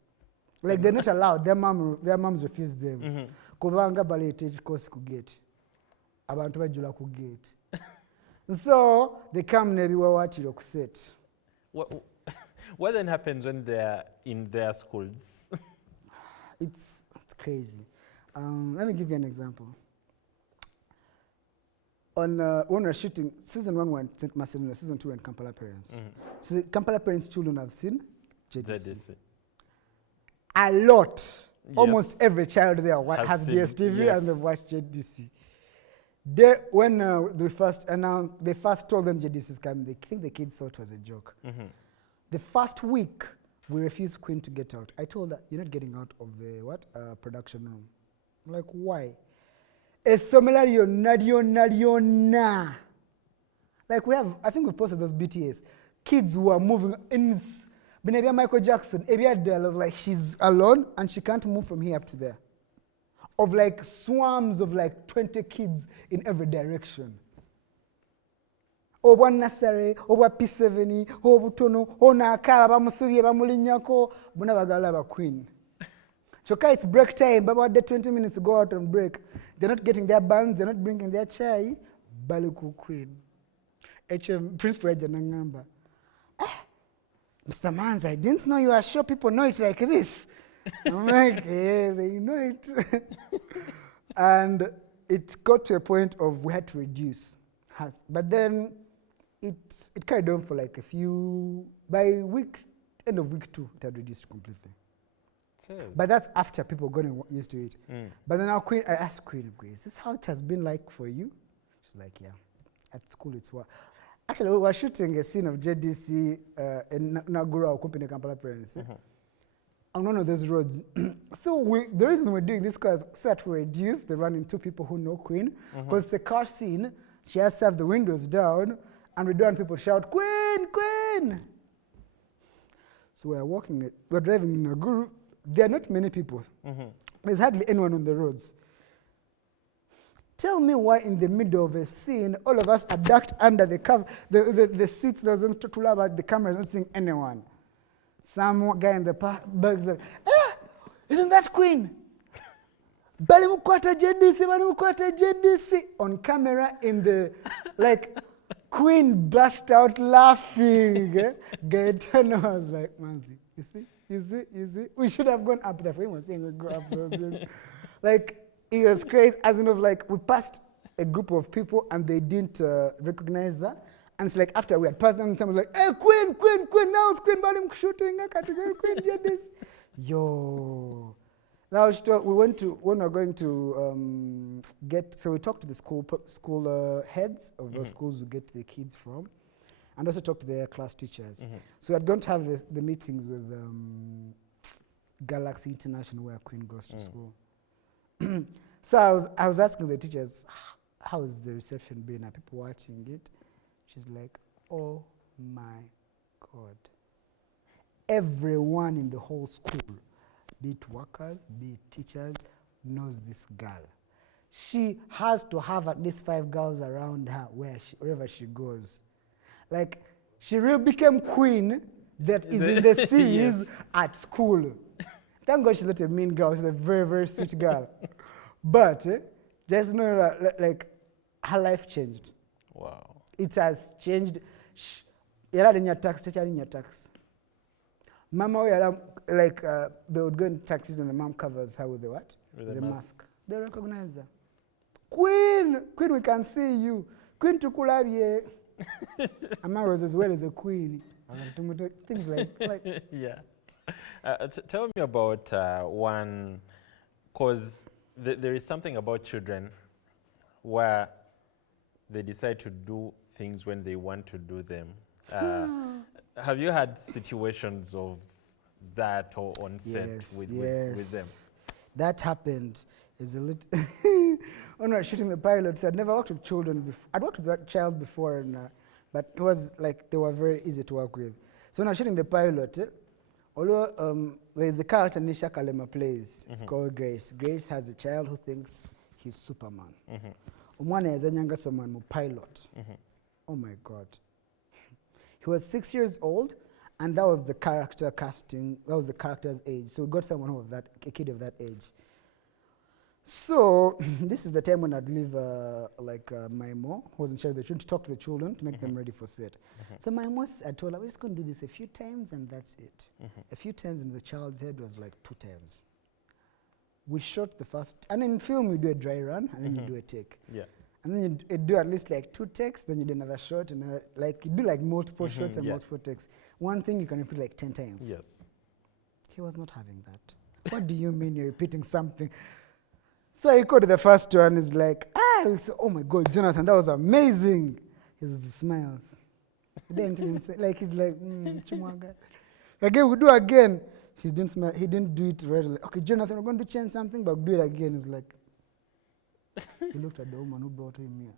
Like they're not allowed. Their moms refuse them. Kubanga balete because kugate. Abantu bajula kugate. So they come nebi wawatiro kuset. What then happens when they're in their schools? It's crazy. Let me give you an example. When we're shooting, season 1 went St. Marcelino, season 2 went Kampala Parents. So the Kampala Parents children have seen JDC. A lot. Yes. Almost every child there has DSTV and they've watched JDC. When they first told them JDC is coming, they think the kids thought it was a joke. The first week, we refused Queen to get out. I told her, you're not getting out of the production room. I'm like, why? Like I think we've posted those BTS. Kids who are moving in, Michael Jackson, like she's alone and she can't move from here up to there. Of like swarms of like 20 kids in every direction. Oba nursery, oba P7, oba butono, ona akala bamusubiye bamulinyako, bonna bagala ba Queen. Choka, it's break time, but about 20 minutes to go out on break. They're not getting their buns, they're not bringing their chai. Baluku Queen. Principal Nangamba. Mr. Manzi, I didn't know you are sure people know it like this. I'm like, yeah, they know it. And it got to a point of we had to reduce. But then it carried on for like a few, by end of week 2, it had reduced completely. But that's after people got used to it. But then now I asked Queen, is this how it has been like for you? She's like, yeah. At school it's what. Actually, we were shooting a scene of JDC in Nagura, Kupine Kampala Parents. On one of those roads. So the reason we're doing this is so that we reduce the running 2 people who know Queen. Because it's a car scene, she has to have the windows down, and we don't want people to shout, Queen, Queen! So we're driving in Naguru. There are not many people. There's hardly anyone on the roads. Tell me why in the middle of a scene, all of us are ducked under the cover, the seats, there was to about the cameras, not seeing anyone. Some guy in the bags like, isn't that Queen? Balimukwata JDC. On camera in the, like, Queen burst out laughing. Gaetano was like, Manzi, you see? We should have gone up there. For him was saying we'd go up there. Like, it was crazy. As in of like, we passed a group of people and they didn't recognize her. And it's like after we had passed them, someone was like, hey, Queen, now it's Queen, but I'm shooting. I can't go Queen, get this. Yo. Now we went to, when we were going to so we talked to the school heads of the schools we get the kids from, and also talked to their class teachers. So we had gone to have the meetings with Galaxy International, where Queen goes to school. So I was asking the teachers, how's the reception been? Are people watching it? She's like, oh my God. Everyone in the whole school, be it workers, be it teachers, knows this girl. She has to have at least 5 girls around her wherever she goes. Like, she really became queen that is in the series at school. Thank God she's not a mean girl. She's a very, very sweet girl. But just know that, like, her life changed. Wow. It has changed. Yala in your tax, teacher in your tax. Mama, like, they would go in taxis and the mom covers her with the what? With the mask. They recognize her. Queen, we can see you. Queen Tukulabye. Amma was as well as a queen. Things like yeah. Tell me about one, because there is something about children where they decide to do things when they want to do them. Have you had situations of that or on set with them? That happened. Is a little when I was shooting the pilots, I'd never worked with children before. I'd worked with that child before, and, but it was like they were very easy to work with. So when I was shooting the pilot, although there's a character Nisha Kalema plays, it's called Grace. Grace has a child who thinks he's Superman. One is a younger Superman pilot. Oh my God. He was 6 years old, and that was the character casting, that was the character's age. So we got someone who was a kid of that age. So this is the time when I'd leave my mom, who was in charge of the children, to talk to the children to make them ready for set. So my mom, I told her, we're just going to do this a few times and that's it. A few times in the child's head was like 2 times. We shot the first, and in film you do a dry run and then you do a take. Yeah. And then you do at least like 2 takes, then you do another shot, and like you do like multiple shots and multiple takes. One thing you can repeat like 10 times. Yes. He was not having that. What do you mean you're repeating something? So he called the first one, he's like, said, oh my God, Jonathan, that was amazing. He smiles. He didn't even say, like, he's like, Chumwaga. Again, we do again. He didn't smile, he didn't do it right. Like, okay, Jonathan, we're going to change something, but we'll do it again. He's like, he looked at the woman who brought him here.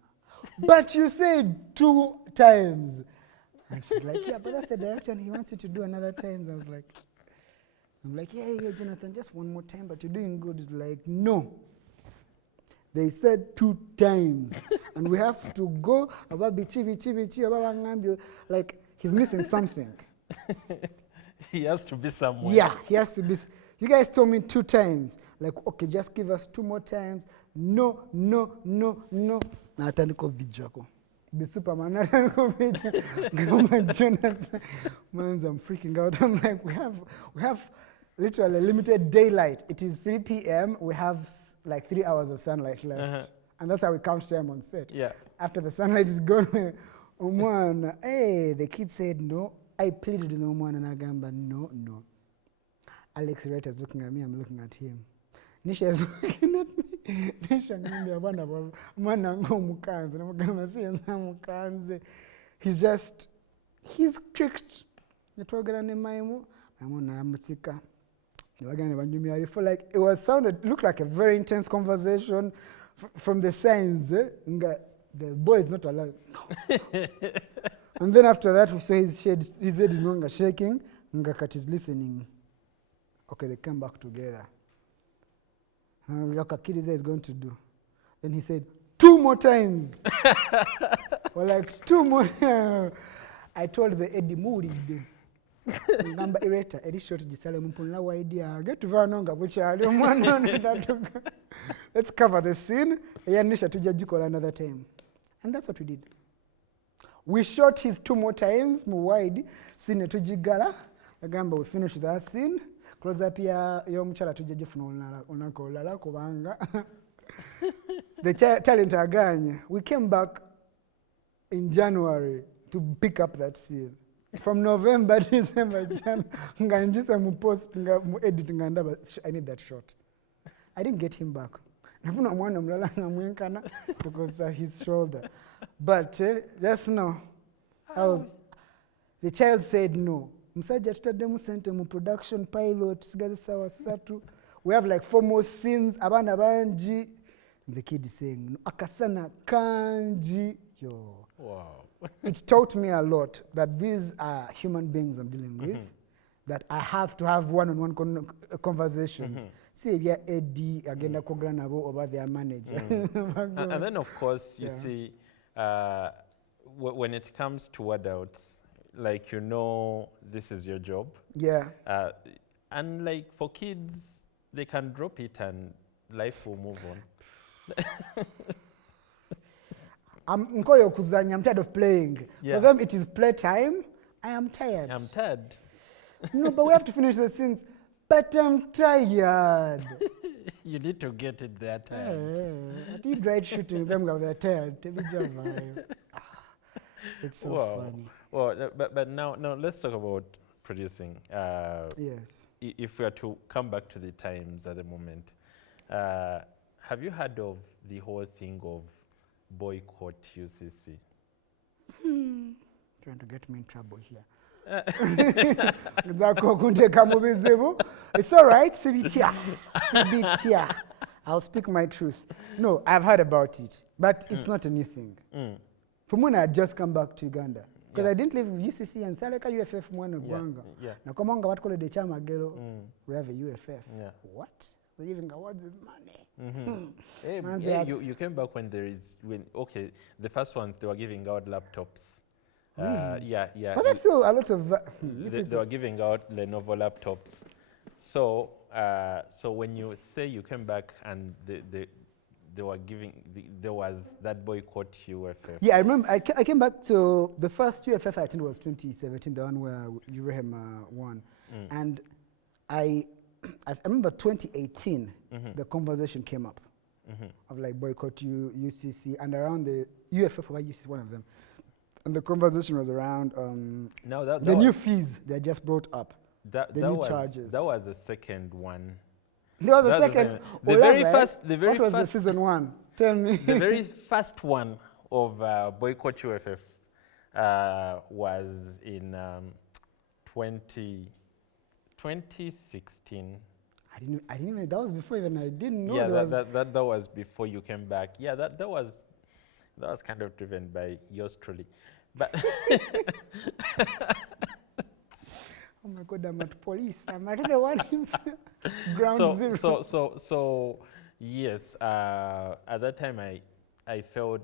But you said 2 times. And she's like, yeah, but that's the director, and he wants you to do another time. I was like, yeah, Jonathan, just one more time, but you're doing good. He's like, no. They said 2 times, and we have to go about bichi, like he's missing something. He has to be somewhere. Yeah, he has to be. You guys told me 2 times. Like, okay, just give us 2 more times. No. Na atandiko bijako. The Superman, na atandiko bijako. Jonathan, man, I'm freaking out. I'm like, we have literally limited daylight. It is 3 p.m. We have like 3 hours of sunlight left. And that's how we count time on set. Yeah. After the sunlight is gone, the kid said no. I pleaded with Omwana and Agamba, no. Alex Wright is looking at me, I'm looking at him. Nisha is looking at me. Nisha he's tricked. Looked like a very intense conversation from the signs. The boy is not alive. And then after that, we saw his head is no longer shaking. Ngakat is listening. Okay, they came back together. Like a kid is going to do. Then he said, 2 more times. Or like 2 more. I told the Eddie Moody. Number ireta Eddie shot Gisale Mumpunla idea. Get to Vanonga, which are let's cover the scene. Yanisha to Jajikola another time. And that's what we did. We shot his 2 more times, wide, scene to Jigala. Agamba, we finished that scene. Close up here, Yomchala to Jajifuna, Onakola, Kobanga. The talent again. We came back in January to pick up that scene. From November, December, January, I need that shot. I didn't get him back. Nafuna mwana mlala ngamwenkana because his shoulder. But just know, the child said no. Msaja tutademu sente mu production pilot sigaze sawa satu. We have like 4 more scenes abana banji. The kid is saying no. Akasana kanji yo. Wow. It taught me a lot that these are human beings I'm dealing with. That I have to have one-on-one conversations. See, yeah, Eddie agenda kogranabo about their manager. And then, of course, you see, when it comes to adults, like this is your job. Yeah. And like for kids, they can drop it and life will move on. I'm tired of playing. Yeah. For them, it is playtime. I am tired. I'm tired. No, but we have to finish the scenes. But I'm tired. You need to get it there tired. I did right shooting them when they're tired. It's so funny. Well, but now let's talk about producing. Yes. If we are to come back to the times at the moment, have you heard of the whole thing of boycott UCC? Trying to get me in trouble here. It's all right, CBTR. I'll speak my truth. No, I've heard about it, but it's not a new thing. From when I had just come back to Uganda, because I didn't live with UCC and Saleka UFF mwana gwanga. Na komanga what call the chama gelo, we have a UFF. Yeah. What? They're giving awards with money. You came back when the first ones they were giving out laptops. Yeah. But that's still a lot of. They were giving out Lenovo laptops. So when you say you came back and they were giving, there was that boycott UFF. Yeah, I remember. I came back to the first UFF I attended was 2017, the one where Urehema won, and I remember 2018. The conversation came up of like boycott UCC, and around the UFF or UCC, one of them. And the conversation was around the new fees they just brought up. The new charges. That was the second one. There was a second. The very first. What was the season one? Tell me. The very first one of boycott UFF was in 2016. I didn't even. That was before even I didn't know. Yeah, that was before you came back. Yeah, that was kind of driven by yours truly. But oh my God, I'm at police. I'm at the one ground zero. So yes, at that time I felt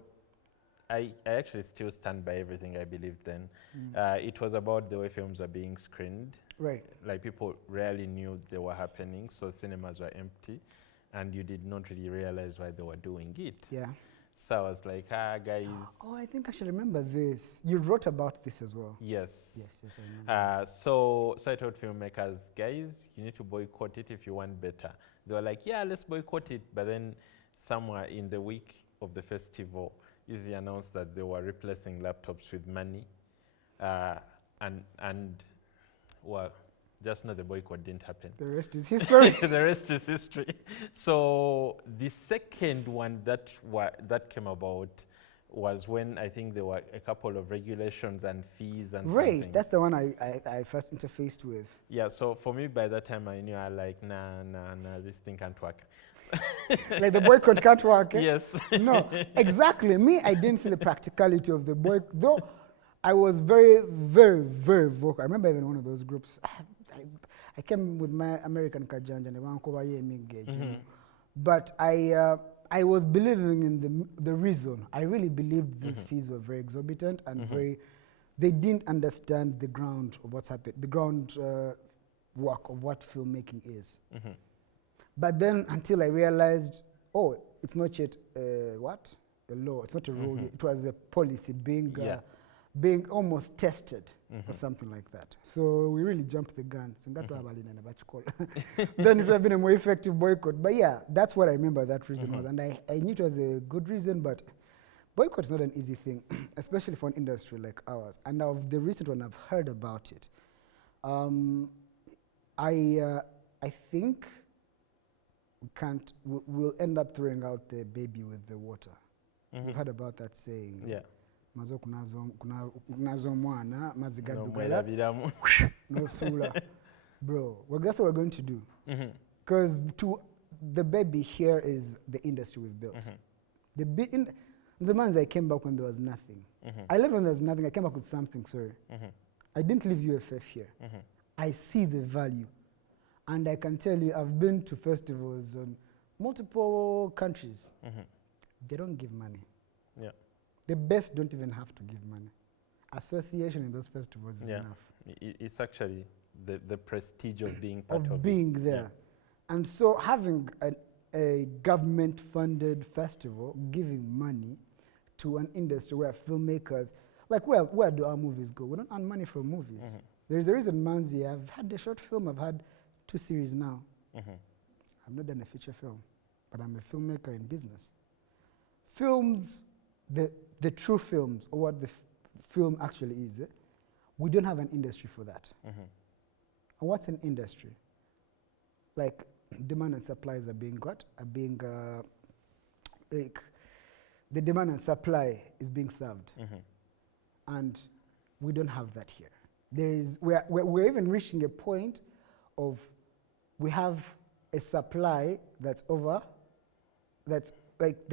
I actually still stand by everything I believed then. It was about the way films were being screened. Right. Like people rarely knew they were happening, so cinemas were empty, and you did not really realize why they were doing it. Yeah. So I was like, guys. Oh, I think I should remember this. You wrote about this as well. Yes. Yes, I remember. So I told filmmakers, guys, you need to boycott it if you want better. They were like, yeah, let's boycott it. But then somewhere in the week of the festival, Easy announced that they were replacing laptops with money. And well, just know the boycott didn't happen. The rest is history. The rest is history. So the second one that came about was when I think there were a couple of regulations and fees and right, that's the one I first interfaced with. Yeah, so for me by that time I knew I like, nah, this thing can't work. Like the boycott can't work. Eh? Yes. No, exactly. Me, I didn't see the practicality of the boycott. Though I was very, very, very vocal. I remember even one of those groups. I came with my American Kajanja and but I was believing in the reason. I really believed these fees were very exorbitant and they didn't understand the ground of what's happened, the ground work of what filmmaking is. But then until I realized, oh, it's not yet a law, it's not a rule, it was a policy being almost tested or something like that. So we really jumped the gun. Then it would have been a more effective boycott. But yeah, that's what I remember that reason was. And I knew it was a good reason, but boycott is not an easy thing, especially for an industry like ours. And of the recent one I've heard about it, I think we'll end up throwing out the baby with the water. You've heard about that saying. Yeah. Mazo kunazo mwana mazigadugala no sula. Bro, well, guess what we're going to do? Because the baby here is the industry we've built. The Manzi, I came back when there was nothing. I left when there was nothing. I came back with something, sorry. I didn't leave UFF here. I see the value. And I can tell you, I've been to festivals in multiple countries. They don't give money. Yeah. The best don't even have to give money. Association in those festivals is enough. It's actually the prestige of being part of being there. Yeah. And so having a government-funded festival giving money to an industry where filmmakers, like where do our movies go? We don't earn money from movies. There's a reason, Manzi, I've had a short film, I've had 2 series now. I've not done a feature film, but I'm a filmmaker in business. Films, the true films, or what the film actually is, we don't have an industry for that. And what's an industry? Like, demand and supplies are being like, the demand and supply is being served. And we don't have that here. We're even reaching a point of we have a supply that's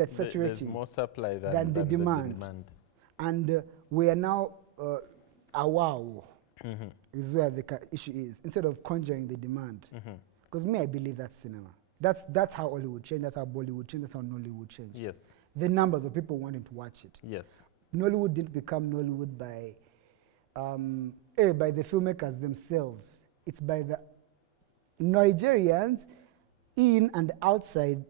saturating. There's more supply than the demand. And we are now awao is where the issue is, instead of conjuring the demand. Because I believe that's cinema. That's how Hollywood changed, that's how Bollywood changed, that's how Nollywood changed. Yes. The numbers of people wanting to watch it. Yes. Nollywood didn't become Nollywood by the filmmakers themselves. It's by the Nigerians in and outside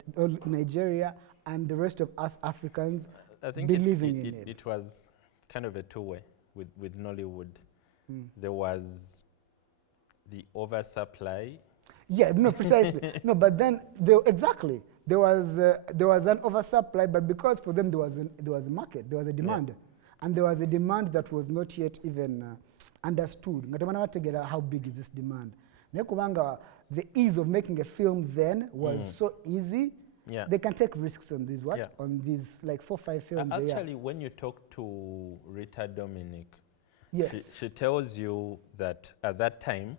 Nigeria and the rest of us Africans believing in it. It was kind of a two-way with Nollywood. There was the oversupply. Yeah, no, precisely. No, but then exactly there was an oversupply, but because for them there was a market, there was a demand, and there was a demand that was not yet even understood. How big is this demand? The ease of making a film then was so easy. Yeah. They can take risks on these on these like 4 or 5 films. Actually, when you talk to Rita Dominic, yes, she tells you that at that time,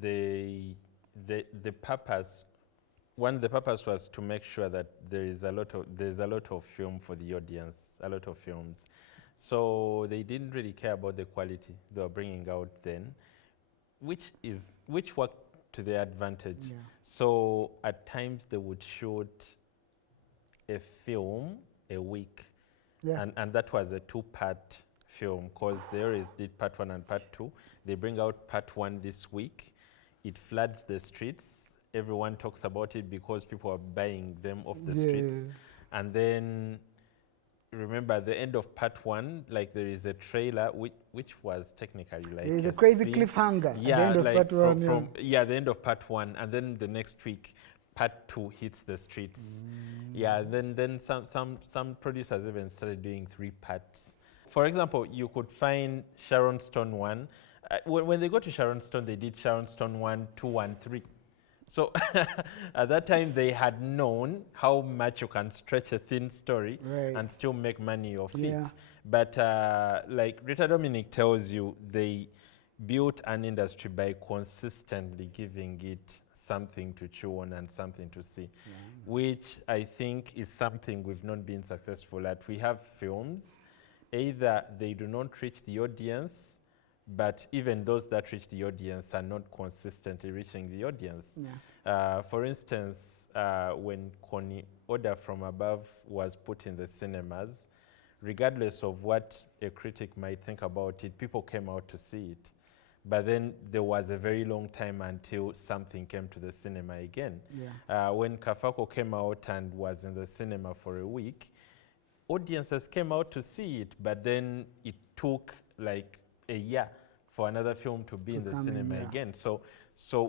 the purpose was to make sure that there's a lot of film for the audience, a lot of films. So they didn't really care about the quality they were bringing out then, which worked to their advantage. Yeah. So at times they would shoot a film a week, and that was a 2-part film, because they always did part 1 and part 2. They bring out part 1 this week. It floods the streets. Everyone talks about it because people are buying them off the streets. And then, remember, at the end of part 1, like there is a trailer which was technically like there's a crazy cliffhanger at the end of part 1. The end of part 1, and then the next week, part 2 hits the streets. Yeah, then some producers even started doing 3 parts. For example, you could find Sharon Stone 1. When they go to Sharon Stone, they did Sharon Stone 1, 2, and 3. So at that time, they had known how much you can stretch a thin story and still make money off it. But like Rita Dominic tells you, they built an industry by consistently giving it something to chew on and something to see, which I think is something we've not been successful at. We have films, either they do not reach the audience, but even those that reach the audience are not consistently reaching the audience. For instance, when Connie Order from Above was put in the cinemas, regardless of what a critic might think about it, people came out to see it. But then there was a very long time until something came to the cinema again. When Kafako came out and was in the cinema for a week, audiences came out to see it, but then it took like a year for another film to be in the cinema again. So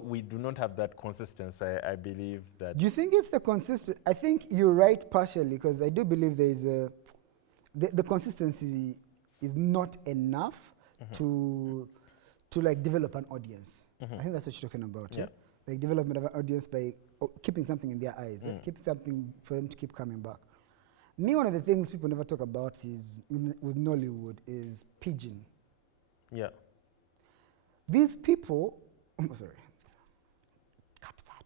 we do not have that consistency. I believe that. Do you think it's the consistent? I think you're right partially, because I do believe there is the consistency is not enough to like develop an audience. I think that's what you're talking about. Like development of an audience by keeping something in their eyes, keep something for them to keep coming back. Me, one of the things people never talk about is with Nollywood is pidgin. Yeah. These people, sorry, cut that.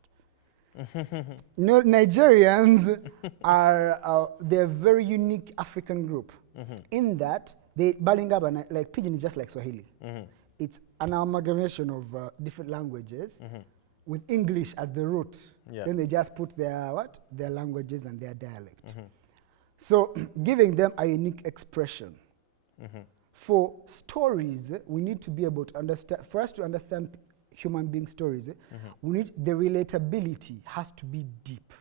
No, Nigerians are they're a very unique African group in that they Balingaba, like pidgin is just like Swahili. It's an amalgamation of different languages with English as the root. Yeah. Then they just put their their languages and their dialect. So giving them a unique expression. For stories, we need to be able to understand, for us to understand human being stories, we need the relatability has to be deep.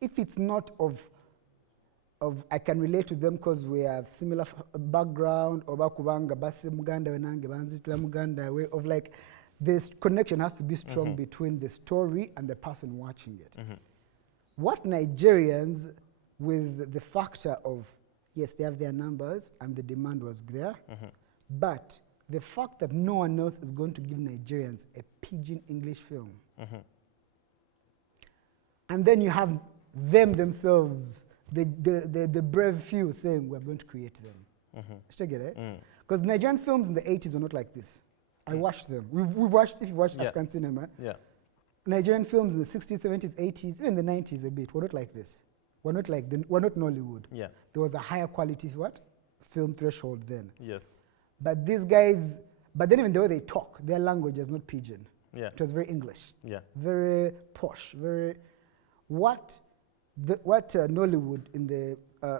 If it's not of I can relate to them because we have similar background, or bakubanga base muganda wenange banzitla muganda, way of like this connection has to be strong between the story and the person watching it. What Nigerians, with the factor of yes, they have their numbers and the demand was there, but the fact that no one else is going to give Nigerians a pidgin English film, and then you have them themselves, the brave few saying we're going to create them. Because Nigerian films in the 80s were not like this. I watched them. We've watched, if you watched African cinema, Nigerian films in the 60s, 70s, 80s, even the 90s a bit, were not like this. We're not Nollywood. Yeah. There was a higher quality film threshold then. Yes. But these guys, but then even the way they talk, their language is not pidgin. Yeah. It was very English. Yeah. Very posh. Very what Nollywood in the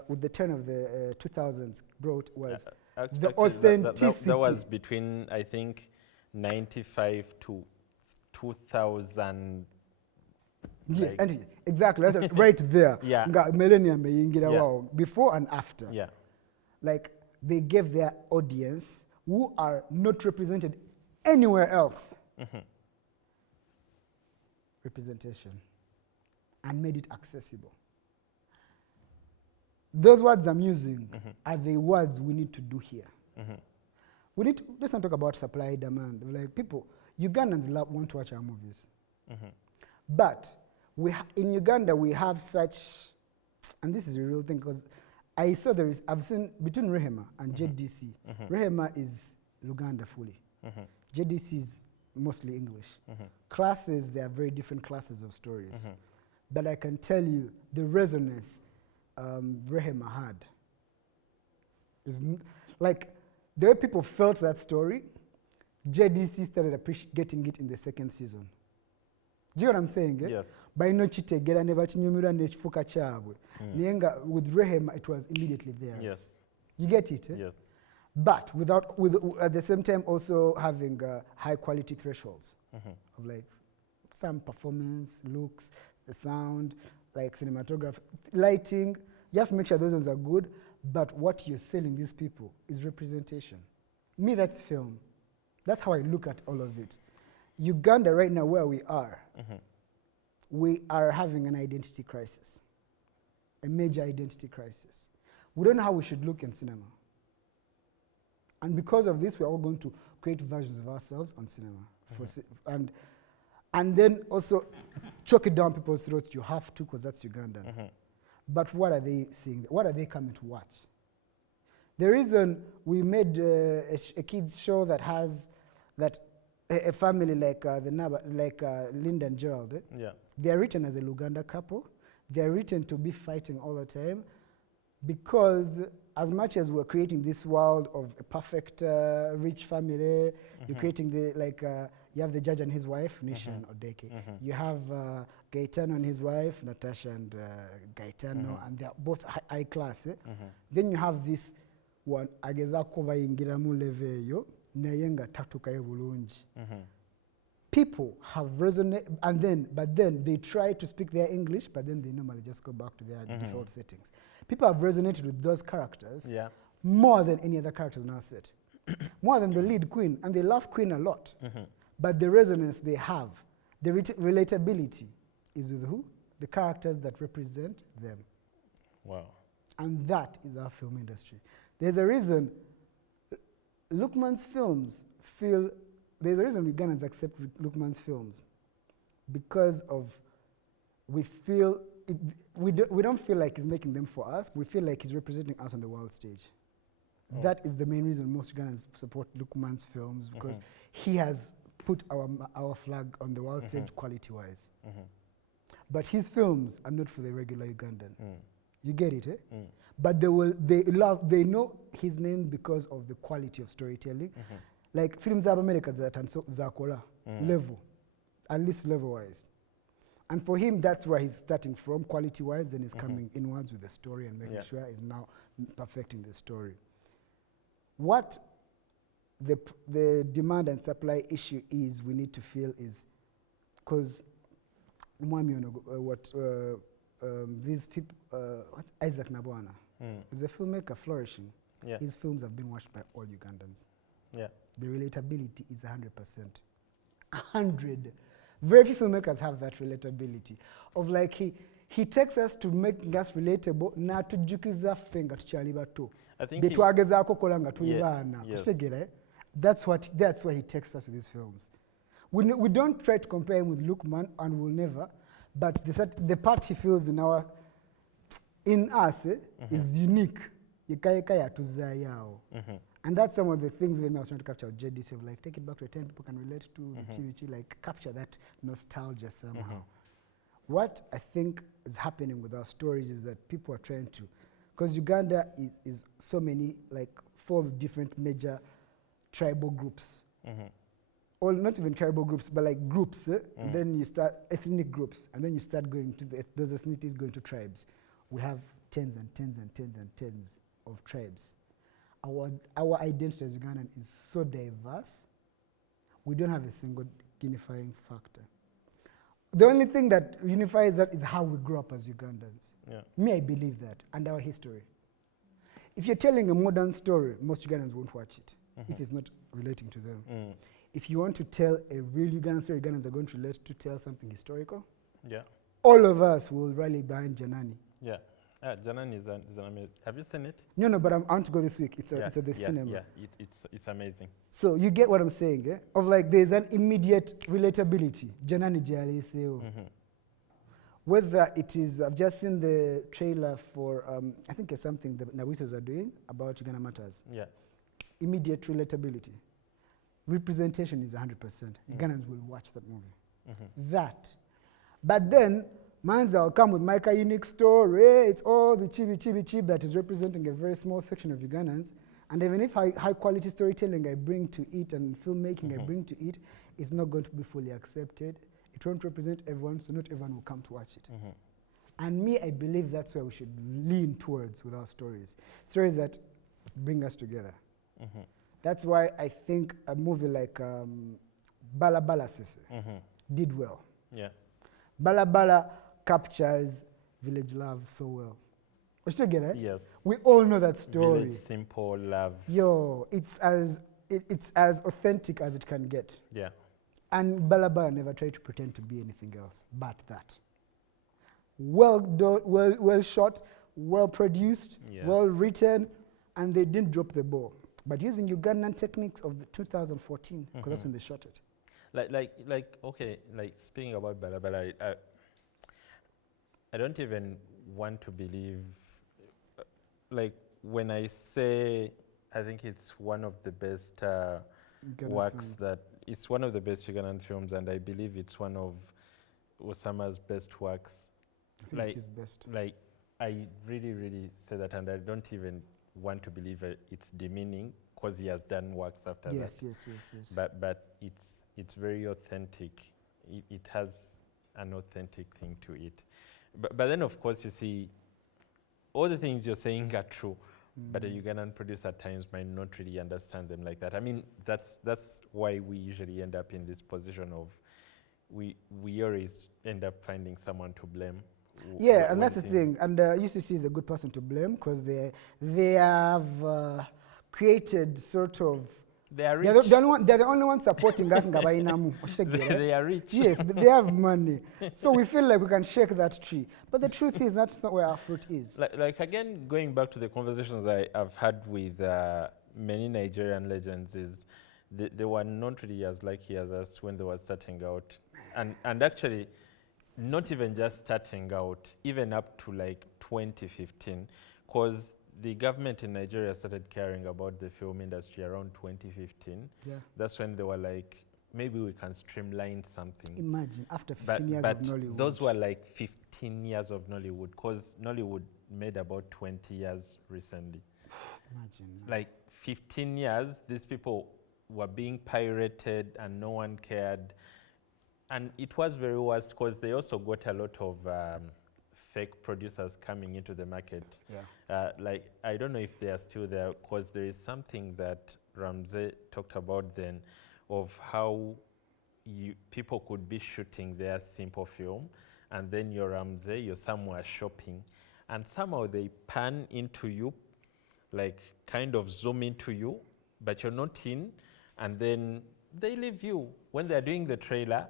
with the turn of the 2000s brought was the authenticity. That was between, I think, 95 to 2000. Yes, and exactly. That's right there. Yeah. Millennium before and after. Yeah. Like they gave their audience who are not represented anywhere else representation and made it accessible. Those words I'm using are the words we need to do here. We need to, let's not talk about supply demand. Like people, Ugandans want to watch our movies. But in Uganda we have such, and this is a real thing because I've seen between Rehema and JDC. Rehema is Luganda fully. JDC is mostly English. Classes, there are very different classes of stories. But I can tell you the resonance Rehema had is like the way people felt that story. JDC started getting it in the second season. Do you know what I'm saying? Yes. By no chitegera ne bachinyumira ne chifuka chabwe. Nienga with Rehema it was immediately theirs. Yes. You get it? Yes. But with at the same time also having high quality thresholds of like some performance, looks, the sound, like cinematography, lighting. You have to make sure those ones are good, but what you're selling these people is representation. Me, that's film. That's how I look at all of it. Uganda right now where we are having an identity crisis, a major identity crisis. We don't know how we should look in cinema. And because of this, we're all going to create versions of ourselves on cinema. And then also choke it down people's throats. You have to, because that's Ugandan. But what are they seeing? What are they coming to watch? The reason we made a kids show that has a family like Linda and Gerald, they're written as a Luganda couple. They're written to be fighting all the time because as much as we're creating this world of a perfect rich family, you're creating you have the judge and his wife, Nisha and Odeke. You have Gaetano and his wife, Natasha and Gaetano, and they're both high class. Then you have this one, agezako bayingiramu leveyo, nayenga tatukayo bulungi. People have resonated, but then they try to speak their English, but then they normally just go back to their default settings. People have resonated with those characters more than any other characters in our set. More than the lead Queen, and they love Queen a lot. But the resonance they have, the relatability is with who? The characters that represent them. Wow. And that is our film industry. There's a reason Lukman's films there's a reason Ugandans accept Lukman's films because of we feel we don't feel like he's making them for us. We feel like he's representing us on the world stage. That is the main reason most Ugandans support Lukman's films, because he has put our flag on the world stage quality-wise. But his films are not for the regular Ugandan. You get it, eh? But they know his name because of the quality of storytelling. Like films of America that and so Zakola level, at least level-wise. And for him, that's where he's starting from, quality-wise, then he's coming inwards with the story and making sure he's now perfecting the story. What the demand and supply issue is, we need to feel is, because these people, Isaac Nabwana is a filmmaker flourishing. His films have been watched by all Ugandans. The relatability is 100%. 100. Very few filmmakers have that relatability of like he takes us to making us relatable na tujukiza fenga tuchali bato betwagezaako kola nga tuli baana kitegere. That's why he takes us with his films. We don't try to compare him with Lukman, and we'll never, but the part he feels in us is unique. And that's some of the things that I was trying to capture with JDC, of like, take it back to a time people can relate to, like capture that nostalgia somehow. What I think is happening with our stories is that people are trying to, because Uganda is so many, like 4 different major tribal groups. Or not even tribal groups, but like groups. And then you start ethnic groups, and then you start going to those ethnicities going to tribes. We have tens and tens and tens and tens of tribes. Our identity as Ugandan is so diverse, we don't have a single unifying factor. The only thing that unifies that is how we grew up as Ugandans. Me, I believe that, and our history. If you're telling a modern story, most Ugandans won't watch it if it's not relating to them. If you want to tell a real Ugandan story, Ugandans are going to relate to tell something historical. All of us will rally behind Janani. Janani is an amazing. Have you seen it? No, but I want to go this week. It's at the cinema. It's amazing. So you get what I'm saying, eh? Of like there's an immediate relatability. Janani Jaliseo. Whether it is, I've just seen the trailer for, I think it's something the Nawisos are doing about Uganda Matters. Immediate relatability. Representation is 100%. Ugandans will watch that movie. That. But then, Manzi will come with my unique story. It's all the chibi that is representing a very small section of Ugandans. And even if high quality storytelling I bring to it and filmmaking I bring to it, it's not going to be fully accepted. It won't represent everyone, so not everyone will come to watch it. And me, I believe that's where we should lean towards with our stories. Stories that bring us together. That's why I think a movie like Bala Bala Sese did well. Bala Bala captures village love so well. Yes. We all know that story. Village simple love. It's as authentic as it can get. And Bala Bala never tried to pretend to be anything else but that. Well shot, well produced, well written, and they didn't drop the ball. But using Ugandan techniques of the 2014, because that's when they shot it. Like speaking about Bala Bala, I don't even want to believe, like when I say I think it's one of the best works films. It's one of the best Ugandan films, and I believe it's one of Osama's best works. I think it's his best. Like, I really, really say that, and I don't even want to believe it's demeaning, because he has done works after that. Yes. But it's very authentic. It has an authentic thing to it. But then, of course, you see, all the things you're saying are true, but a Ugandan producer at times might not really understand them like that. I mean, that's why we usually end up in this position of we always end up finding someone to blame. And that's the thing. And UCC is a good person to blame, because they have created sort of. They are rich. They're the only ones supporting us. They are rich. Yes, but they have money. So we feel like we can shake that tree. But the truth is, that's not where our fruit is. Like again, going back to the conversations I've had with many Nigerian legends, is they were not really as lucky as us when they were starting out. And actually, not even just starting out, even up to like 2015, because the government in Nigeria started caring about the film industry around 2015. Yeah. That's when they were like, maybe we can streamline something. Imagine, after 15 years but of Nollywood. those were like 15 years of Nollywood, because Nollywood made about 20 years recently. Imagine. Like 15 years, these people were being pirated and no one cared. And it was very worse because they also got a lot of fake producers coming into the market. Yeah. Like, I don't know if they are still there, because there is something that Ramsey talked about then of how people could be shooting their simple film, and then you're Ramsey, you're somewhere shopping, and somehow they pan into you, like kind of zoom into you, but you're not in, and then they leave you. When they're doing the trailer,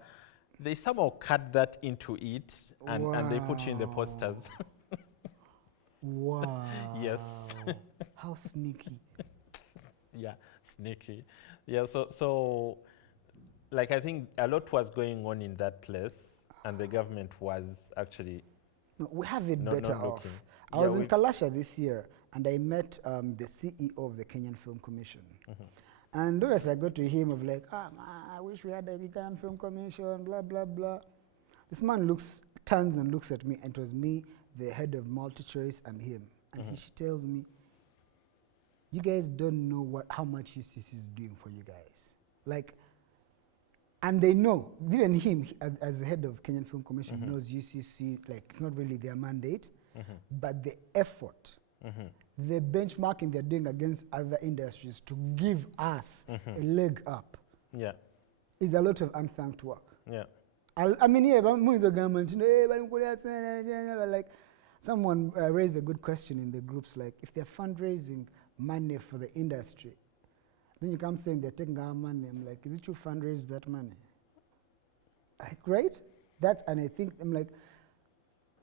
they somehow cut that into it, and they put you in the posters. Wow. Yes. How sneaky. Yeah, sneaky. Yeah, so like I think a lot was going on in that place, and the government was actually No, we have it not better off. looking. I was in Kalasha this year, and I met the CEO of the Kenyan Film Commission. And obviously I got to him of like, man, I wish we had a Kenyan Film Commission, blah, blah, blah. This man turns and looks at me, and it was me, the head of multi-choice, and him. And she tells me, you guys don't know how much UCC is doing for you guys. Like, and they know, even him, as the head of Kenyan Film Commission, knows UCC, like, it's not really their mandate, but the effort, the benchmarking they're doing against other industries to give us a leg up is a lot of unthanked work. Yeah. I mean, yeah, but like, someone raised a good question in the groups, like, if they're fundraising money for the industry, then you come saying they're taking our money. I'm like, is it you fundraise that money? Like, right? And I think, I'm like,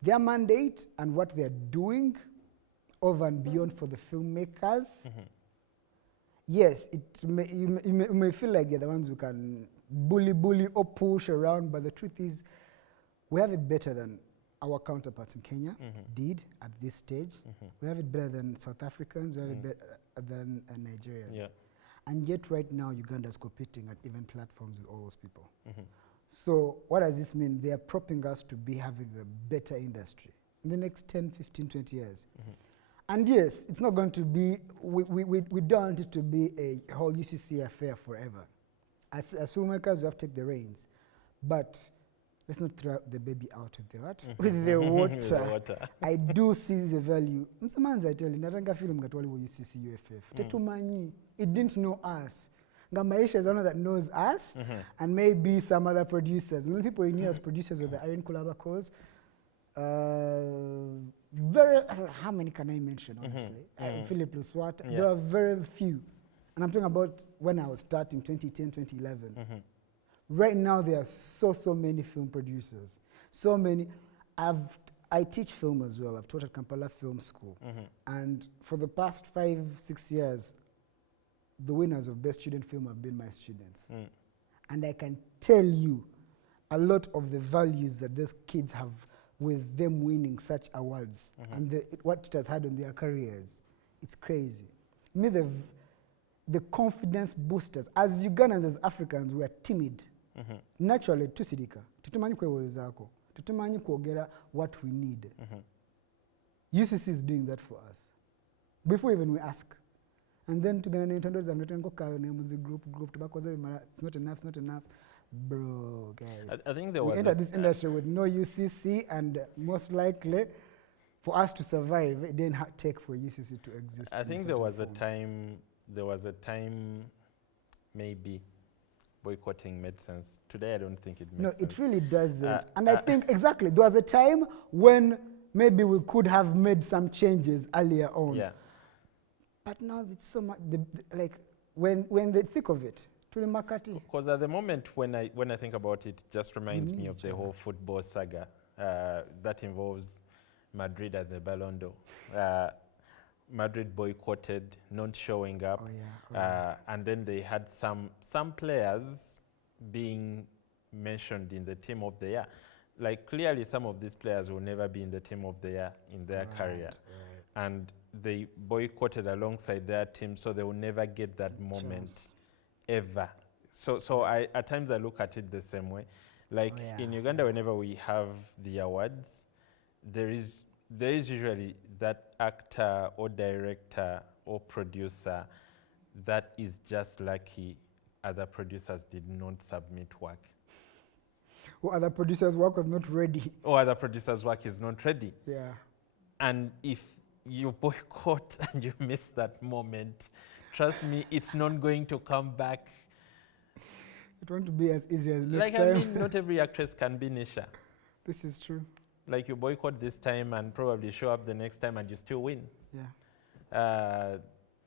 their mandate and what they're doing over and beyond for the filmmakers, yes, you may feel like they're the ones who can bully or push around, but the truth is, we have it better than our counterparts in Kenya did at this stage. We have it better than South Africans, we have it better than Nigerians. Yeah. And yet right now, Uganda's competing at even platforms with all those people. So what does this mean? They are propping us to be having a better industry in the next 10, 15, 20 years. And yes, it's not going to be, we don't want it to be a whole UCC affair forever. As filmmakers, we have to take the reins. But let's not throw the baby out with the what? With the water. I do see the value. Msamanza I tell you, natanga film gatwali wo UCC UFF. Tetumanyi. It didn't know us. Ngamaisha is one that knows us, and maybe some other producers. The only people who knew as producers were the Irene Kulabakos. How many can I mention, honestly? Philip Luswat. Yeah. There are very few. And I'm talking about when I was starting, 2010, 2011. Right now, there are so many film producers. So many. I teach film as well. I've taught at Kampala Film School. And for the past 5-6 years, the winners of Best Student Film have been my students. And I can tell you a lot of the values that those kids have with them winning such awards and what it has had on their careers. It's crazy. Me, the confidence boosters. As Ugandans, as Africans, we are timid. Naturally, tusidika. Tutumanyi kwewelezako. Tutumanyi kuogera what we need. UCC is doing that for us. Before even we ask. And then tugana Nintendo's I'm not going to group it's not enough. Bro, guys. I think there we was entered this industry with no UCC, and most likely for us to survive, it didn't take for UCC to exist. I think there was a time maybe boycotting made sense. Today I don't think it makes sense. No, it really doesn't. And I think exactly, there was a time when maybe we could have made some changes earlier on. Yeah. But now it's so much, like when they think of it, because at the moment when I think about it, it just reminds me of the whole football saga that involves Madrid at the Ballon d'Or. Madrid boycotted, not showing up, and then they had some players being mentioned in the team of the year. like clearly some of these players will never be in the team of the year in their career. Right. And they boycotted alongside their team, so they will never get that moment Chance. ever. So I at times I look at it the same way. Like in Uganda, whenever we have the awards, there is usually that actor or director or producer that is just lucky other producers did not submit work. Or other producers' work was not ready. Or other producers' work is not ready. Yeah. And if you boycott and you miss that moment, trust me, it's not going to come back. It won't be as easy as next Like, time. I mean, not every actress can be Nisha. This is true. Like, you boycott this time and probably show up the next time and you still win. Yeah.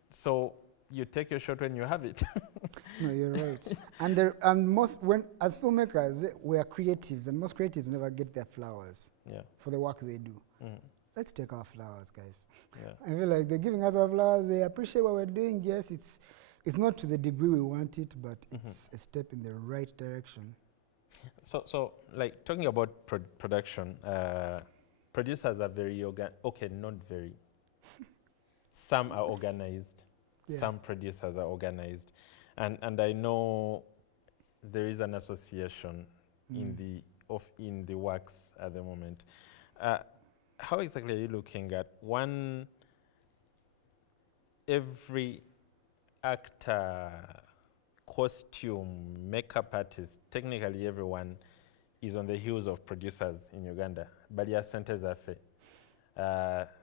So you take your shot when you have it. No, you're right. As filmmakers, we are creatives, and most creatives never get their flowers for the work they do. Let's take our flowers, guys. I feel like they're giving us our flowers. They appreciate what we're doing. Yes, it's not to the degree we want it, but it's a step in the right direction. So like talking about production, producers are very okay, not very. Some are organized. Yeah. Some producers are organized, and I know there is an association in the works at the moment. How exactly are you looking at every actor, costume, makeup artist, technically everyone is on the heels of producers in Uganda. But your centers are fair.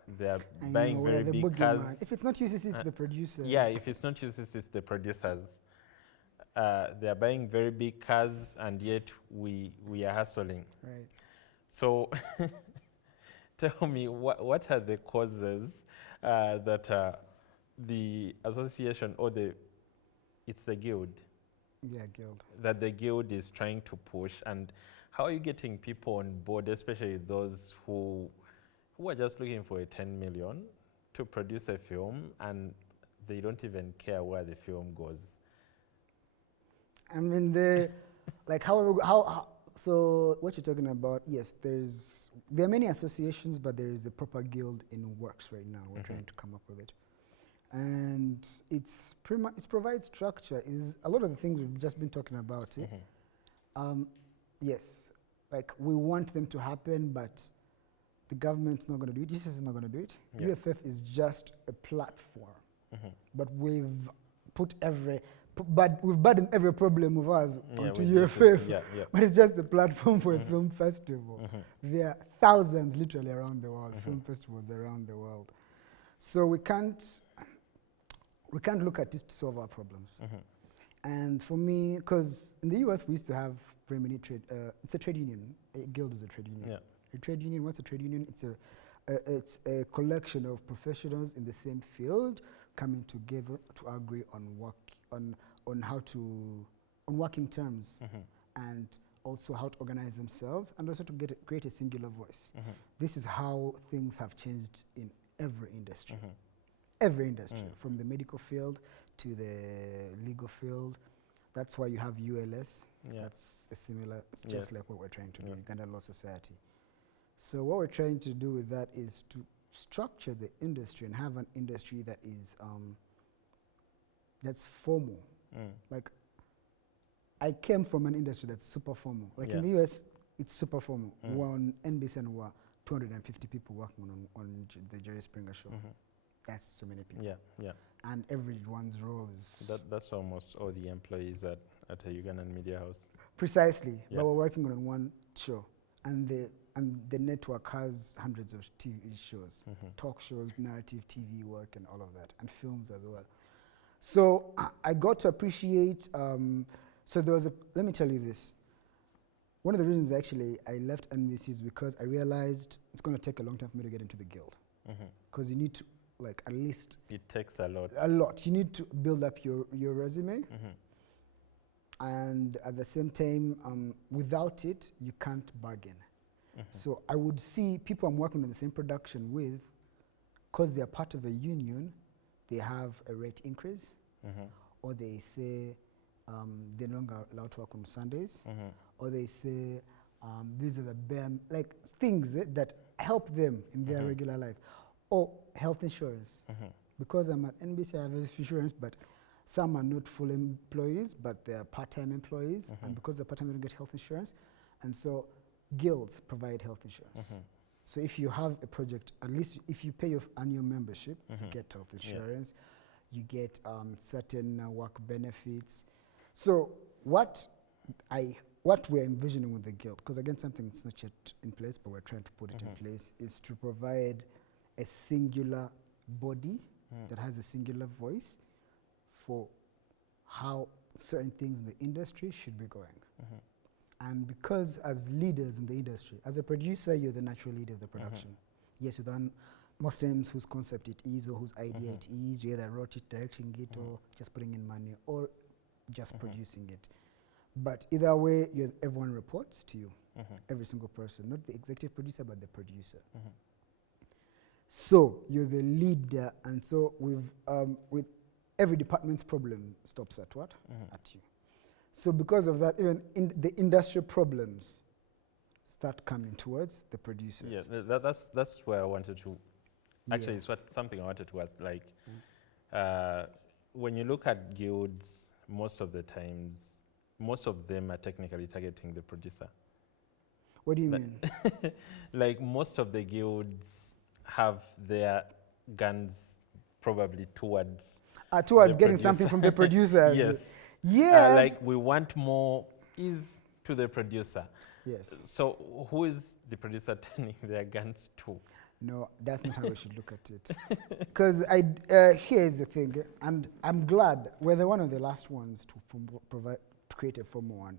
They are buying very big cars. If it's not UCC, it's the producers. Yeah, if it's not UCC, it's the producers. They are buying very big cars, and yet we are hustling. Right. So tell me, what are the causes that the association or it's the guild? Yeah, guild. That the guild is trying to push, and how are you getting people on board, especially those who are just looking for a 10 million to produce a film, and they don't even care where the film goes? I mean, so what you're talking about, yes, there are many associations, but there is a proper guild in works right now. We're trying to come up with it. And it provides structure. Is a lot of the things we've just been talking about. Yes, like we want them to happen, but the government's not going to do it. UCC is not going to do it. Yeah. UFF is just a platform. But we've burdened every problem of ours onto UFF. But it's just the platform for a film festival. There are thousands literally around the world, film festivals around the world. So we can't look at this to solve our problems. And for me, because in the US we used to have very many it's a trade union. A guild is a trade union. A trade union, what's a trade union? It's a collection of professionals in the same field coming together to agree on working terms and also how to organize themselves, and also to create a singular voice. This is how things have changed in every industry. Every industry, from the medical field to the legal field. That's why you have ULS. That's a similar, it's just like what we're trying to do, Uganda Law Society. So what we're trying to do with that is to structure the industry and have an industry that is that's formal. Like, I came from an industry that's super formal. Like in the US, it's super formal. We're on NBC and we're 250 people working on the Jerry Springer show. That's so many people. And everyone's role is... That's almost all the employees at a Ugandan media house. Precisely. But we're working on one show. And the network has hundreds of TV shows, talk shows, narrative TV work, and all of that, and films as well. So I got to appreciate, let me tell you this. One of the reasons actually I left NBC is because I realized it's going to take a long time for me to get into the guild. Because you need to, like, at least... It takes a lot. A lot. You need to build up your resume. And at the same time, without it, you can't bargain. So I would see people I'm working on the same production with, because they're part of a union, they have a rate increase, or they say they're no longer allowed to work on Sundays, or they say These are the bare, like things that help them in their regular life. Or health insurance. Because I'm at NBC, I have health insurance, but some are not full employees, but they're part-time employees. And because they're part-time, they don't get health insurance. And so guilds provide health insurance. So if you have a project, at least if you pay your annual membership, you get health insurance, you get certain work benefits. So what we're envisioning with the guild, because again, something that's not yet in place, but we're trying to put it in place, is to provide a singular body that has a singular voice for how certain things in the industry should be going. And because as leaders in the industry, as a producer, you're the natural leader of the production. Yes, you're the one most times whose concept it is or whose idea it is. You either wrote it, directing it, or just putting in money, or just producing it. But either way, everyone reports to you, every single person, not the executive producer, but the producer. So you're the leader, and so with every department's problem stops at what? At you. So because of that, even in the industrial problems start coming towards the producers. Yeah, that's where I wanted to. Actually, it's something I wanted to ask. Like, when you look at guilds, most of the times, most of them are technically targeting the producer. What do you mean? Like, most of the guilds have their guns probably towards getting something from the producers. Yes. Yes. Like, we want more is to the producer. Yes. So who is the producer turning their guns to? No, that's not how we should look at it. Because here's the thing, and I'm glad we're one of the last ones to create a formal one.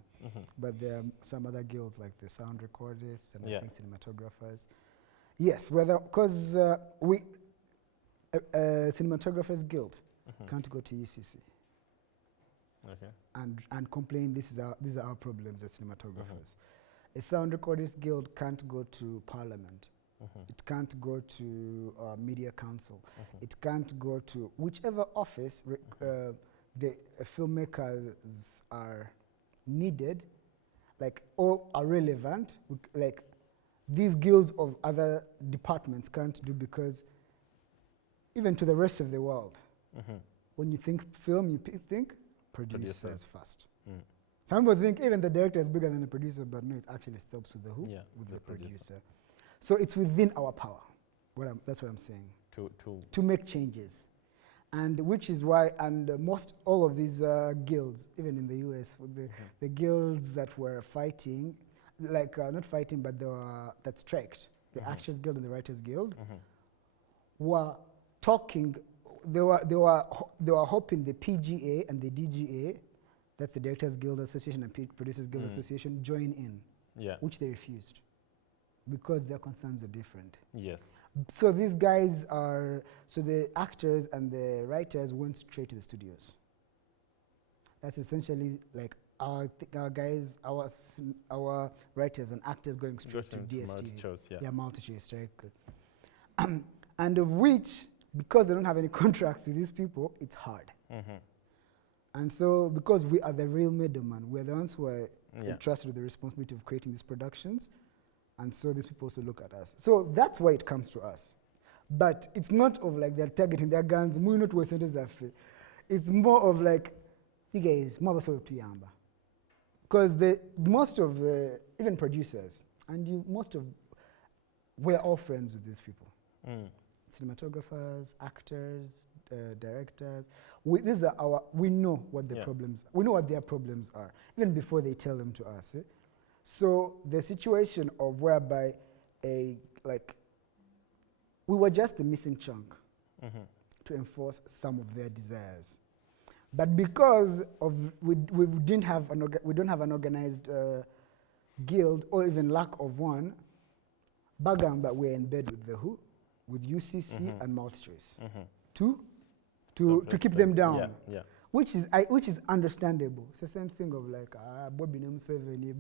But there are some other guilds like the sound recordists and I think cinematographers. Yes, because cinematographers guild can't go to UCC and complain these are our problems as cinematographers. A sound recordist guild can't go to Parliament. It can't go to Media Council. It can't go to whichever office the filmmakers are needed, like, or are relevant. Like, these guilds of other departments can't do, because even to the rest of the world, when you think film, you think producers first. Some people think even the director is bigger than the producer, but no, it actually stops with the who? With the producer. So it's within our power. That's what I'm saying. To make changes. And which is why, and all of these guilds, even in the US, the guilds that were fighting, like not fighting, but that striked, the Actors Guild and the Writers Guild, were talking. They were hoping the PGA and the DGA, that's the Directors Guild Association and Producers Guild Association, join in, which they refused, because their concerns are different. Yes. So these guys so the actors and the writers went straight to the studios. That's essentially like our guys, our writers and actors going straight to DSTV. Multi-choice, right? And of which, because they don't have any contracts with these people, it's hard. And so, because we are the real middleman, we're the ones who are entrusted with the responsibility of creating these productions, and so these people also look at us. So that's why it comes to us. But it's not of like they're targeting their guns, it's more of like, you guys, because most of the, even producers, and we're all friends with these people. Cinematographers, actors, directors. We know what the problems. We know what their problems are, even before they tell them to us. So the situation of whereby we were just the missing chunk to enforce some of their desires, but because we don't have an organized guild, or even lack of one, Bagamba, we're in bed with the who. With UCC and multi-choice to keep them down, which is understandable. It's the same thing of like Bobby Museveni,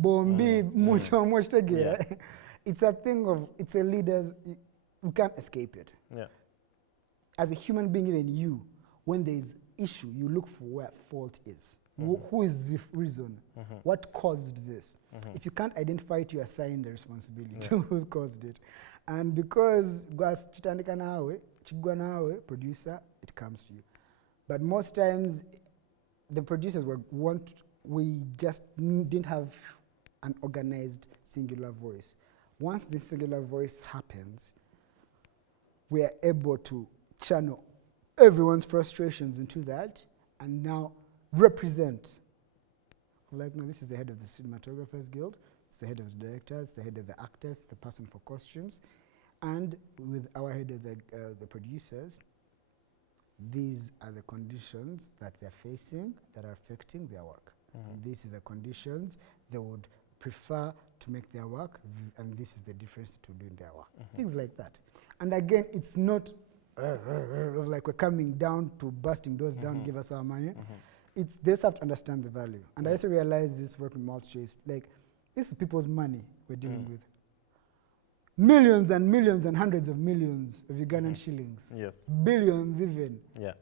Bombi much together. It's a thing of, it's a leader's. You can't escape it. As a human being, even you, when there is issue, you look for where fault is. Who is the reason? What caused this? If you can't identify it, you assign the responsibility to who caused it. And because chitandika nawe, chigwa nawe, producer, it comes to you. But most times, the producers we just didn't have an organized singular voice. Once this singular voice happens, we are able to channel everyone's frustrations into that and now represent. Like, no, this is the head of the Cinematographers Guild, it's the head of the directors, the head of the actors, the person for costumes, and with our head of the producers, these are the conditions that they're facing that are affecting their work. And these are the conditions they would prefer to make their work, and this is the difference to doing their work. Things like that. And again, it's not like we're coming down to busting doors down, give us our money. It's they just have to understand the value. And I also realize this work with multi-choice, like this is people's money we're dealing with. Millions and millions and hundreds of millions of Ugandan shillings. Yes. Billions even. Yeah.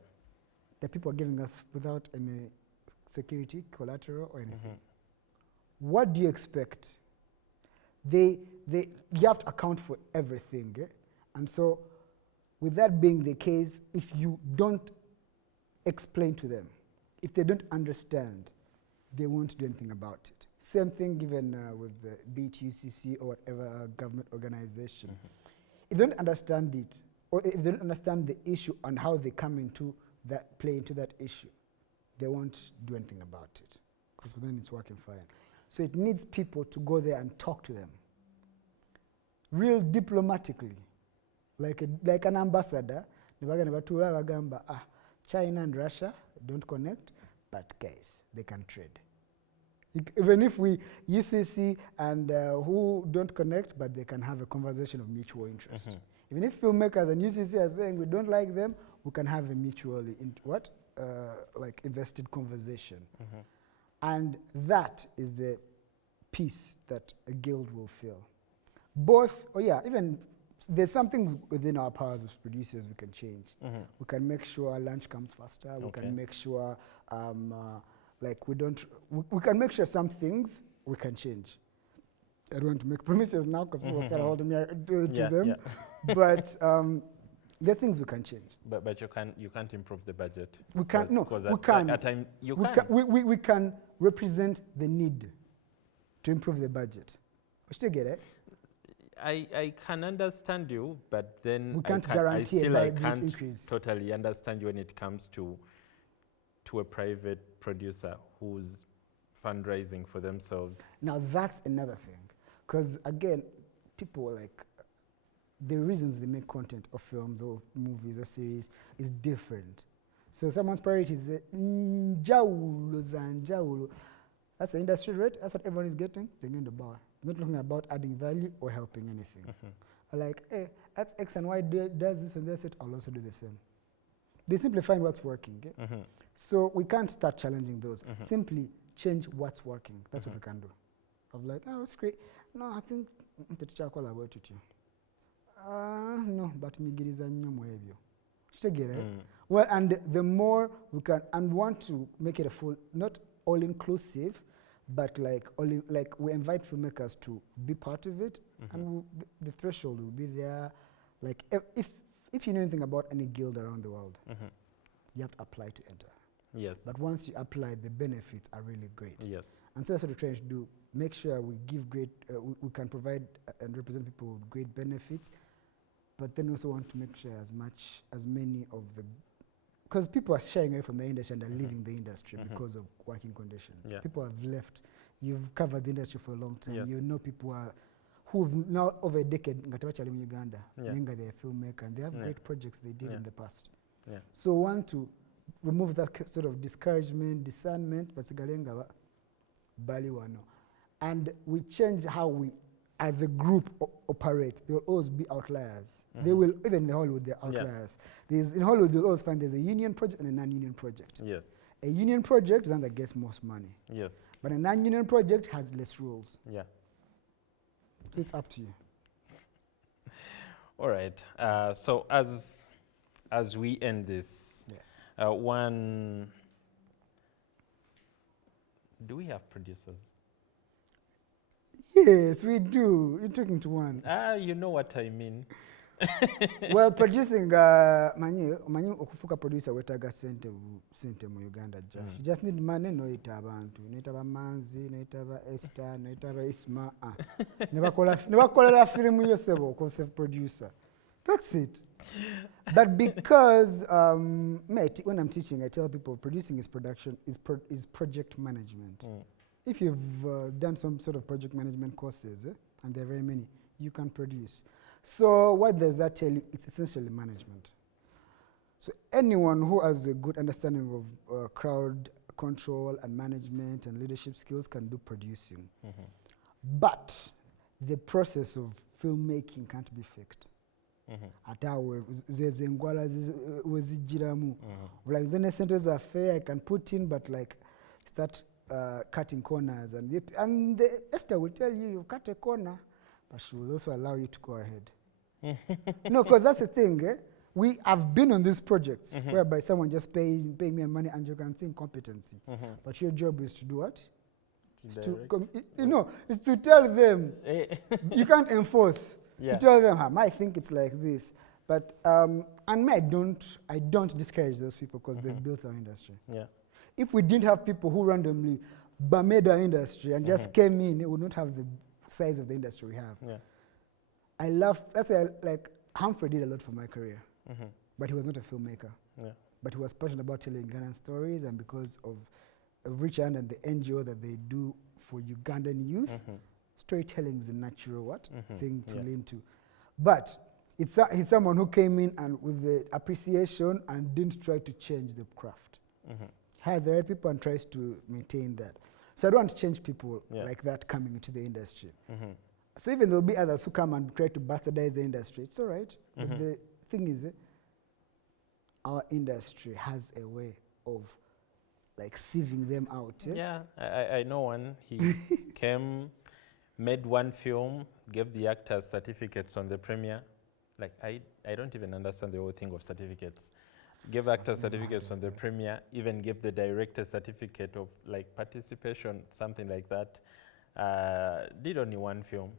That people are giving us without any security, collateral, or anything. What do you expect? You have to account for everything. And so, with that being the case, if you don't explain to them, if they don't understand, they won't do anything about it. Same thing given with the BTUCC or whatever government organization. If they don't understand it, or if they don't understand the issue and how they come into that, play into that issue, they won't do anything about it, because for them it's working fine. So it needs people to go there and talk to them, real diplomatically, like an ambassador. China and Russia don't connect, but guys, they can trade. Even if UCC and who don't connect, but they can have a conversation of mutual interest. Even if filmmakers and UCC are saying we don't like them, we can have a mutually invested conversation. And that is the peace that a guild will feel. Even there's some things within our powers as producers we can change. We can make sure lunch comes faster. We can make sure we can make sure some things we can change. I don't want to make promises now because people start holding me to them. But there are things we can change. But you can't improve the budget. We can't. No, we can. At time you can. We can represent the need to improve the budget. You still get it? I can understand you, but then we can't guarantee I a can't increase. Totally understand you when it comes to a private producer who's fundraising for themselves. Now that's another thing, because again, people the reasons they make content of films or movies or series is different. So someone's priority is that's the industry rate. That's what everyone is getting. They're getting the bar. Not looking about adding value or helping anything. Like, hey, that's X and Y does this and that's it. I'll also do the same. They simply find what's working. So we can't start challenging those. Simply change what's working. That's what we can do. Of like, oh, it's great. No, I think it's charcoal about it. No, but nigiriza nyomo ebyo. Still get it? Well, and the more we can, and want to make it a full, not all inclusive, but we invite filmmakers to be part of it, and the threshold will be there. Like if you know anything about any guild around the world, you have to apply to enter. Yes. But once you apply, the benefits are really great. Yes. And so that's what we're trying to do. Make sure we give great, we can provide and represent people with great benefits, but then also want to make sure as many of the, because people are sharing away from the industry and are leaving the industry because of working conditions. Yeah. People have left. You've covered the industry for a long time. Yeah. You know people who've now over a decade in Uganda, they're a filmmaker, and they have great projects they did in the past. Yeah. So want to remove that sort of discouragement, discernment, and we change how we, as a group, operate. There will always be outliers. They will, even in Hollywood, there are outliers. In Hollywood, you'll always find there's a union project and a non-union project. Yes. A union project is one that gets most money. Yes. But a non-union project has less rules. Yeah. So it's up to you. All right. So as we end this, one do we have producers? Yes, we do. You're talking to one. You know what I mean. Well, producing, manyi okufuka producer wetaga sente mu Uganda just. You just need money, noita abantu. Noita ba Manzi, noita ba Esther, noita ba Isma. Nebakolera film yosebo concept producer. That's it. But because, mate, when I'm teaching, I tell people producing is production, is project management. If you've done some sort of project management courses, and there are very many, you can produce. So what does that tell you? It's essentially management. So anyone who has a good understanding of crowd control and management and leadership skills can do producing. But the process of filmmaking can't be faked. Atawe zengwala wezijiramu. Like zene centers are fair I can put in, but like start cutting corners, and the Esther will tell you cut a corner, but she will also allow you to go ahead. No, because that's the thing. We have been on these projects whereby someone just paying me money and you can see incompetency. But your job is to do what? It's to tell them. You can't enforce. You tell them, I think it's like this. But and I don't discourage those people because they've built our industry. If we didn't have people who randomly made our industry and just came in, it would not have the size of the industry we have. That's why Humphrey did a lot for my career, but he was not a filmmaker. But he was passionate about telling Ugandan stories, and because of Richard and the NGO that they do for Ugandan youth, storytelling is a natural thing to lean to. But he's someone who came in and with the appreciation and didn't try to change the craft. Has the right people and tries to maintain that. So I don't want to change people like that coming into the industry. So even there'll be others who come and try to bastardize the industry. It's all right. But the thing is, our industry has a way of like sieving them out. I know one. He came, made one film, gave the actors certificates on the premiere. Like I don't even understand the whole thing of certificates. Give actors certificates on the premiere, even give the director certificate of like participation, something like that. Did only one film.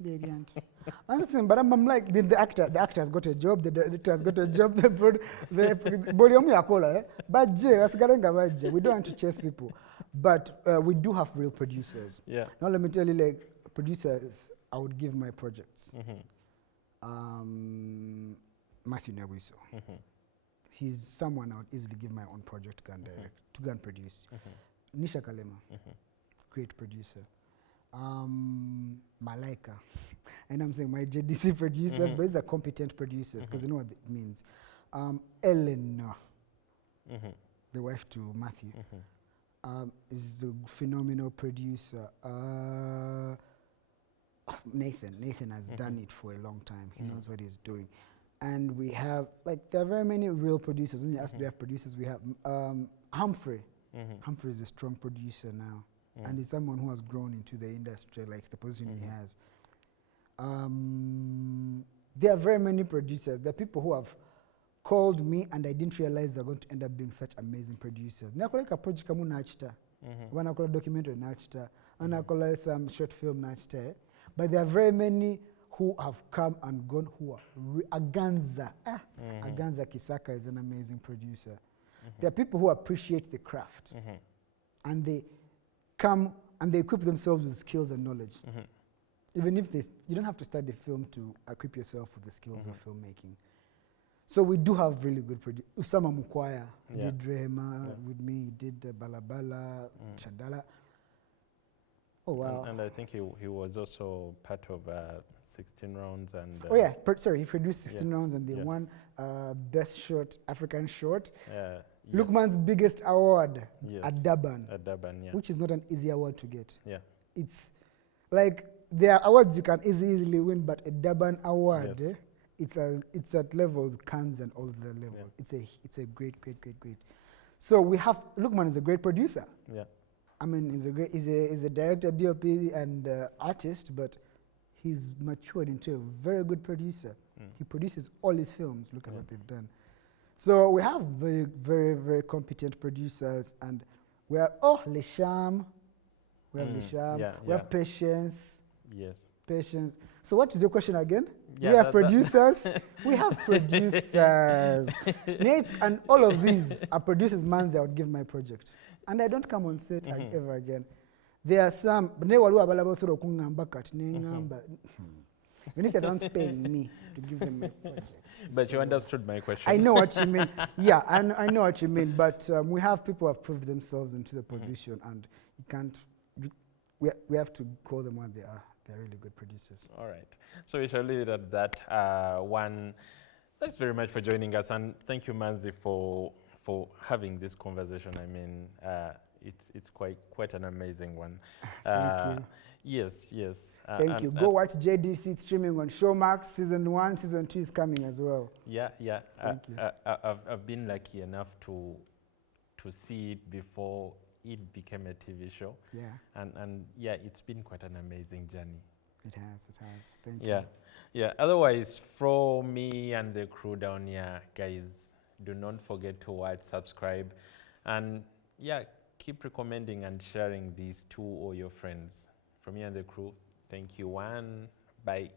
Brilliant. Listen, but I'm like, the actor has got a job, the director has got a job, the we don't want to chase people. But we do have real producers. Now let me tell you, like, producers, I would give my projects. Matthew Nyabuiso. He's someone I would easily give my own project to go and produce. Nisha Kalema, great producer. Malaika, and I'm saying my JDC producers, but these are competent producers because you know what it means. Eleanor, the wife to Matthew, is a phenomenal producer. Nathan has done it for a long time. He knows what he's doing. And we have, like, there are very many real producers. When you ask, we have producers, we have Humphrey. Humphrey is a strong producer now. And he's someone who has grown into the industry, like the position he has. There are very many producers. There are people who have called me and I didn't realize they're going to end up being such amazing producers. Nakoleka project kamu nachita. Wanakola documentary nachita. Wanakola some short film nachita. But there are very many who have come and gone who are Aganza. Aganza Kisaka is an amazing producer. There are people who appreciate the craft. And they come and they equip themselves with skills and knowledge. Even if you don't have to study film to equip yourself with the skills of filmmaking. So we do have really good producers. Usama Mukwaya did Rehema with me, did Balabala, Chadala. Oh, wow. And I think he was also part of 16 Rounds. And he produced 16 Rounds and they won Best Short, African Short. Lukman's biggest award at Durban. Which is not an easy award to get. It's like, there are awards you can easily win, but a Durban award, it's at levels, Cannes and all the levels. It's a great. So we have, Lukman is a great producer. I mean, he's a director, DOP, and artist, but he's matured into a very good producer. He produces all his films. Look at what they've done. So we have very, very, very competent producers, and We have Lesham. We have Lesham. yeah, We have Patience. Yes. Patience. So what is your question again? Yeah, we have producers. We have producers. Nate, and all of these are producers. Manzi, I would give my project, and I don't come on set ever again. There are some. Even if they're not paying me to give them my project. But you understood my question. I know what you mean. Yeah, I know what you mean. But we have people who have proved themselves into the position, and you can't. We have to call them what they are. They're really good producers. All right. So we shall leave it at that. Thanks very much for joining us, and thank you, Manzi, for having this conversation. I mean, it's quite an amazing one. Thank you. Yes. Thank you. Go watch JDC. It's streaming on Showmax. Season 1, Season 2 is coming as well. Yeah. Thank you. I've been lucky enough to see it before it became a TV show. Yeah. And yeah, it's been quite an amazing journey. It has. Thank you. Yeah. Otherwise, from me and the crew down here, guys, do not forget to watch, subscribe, and yeah, keep recommending and sharing these to all your friends. From me and the crew, thank you. Bye.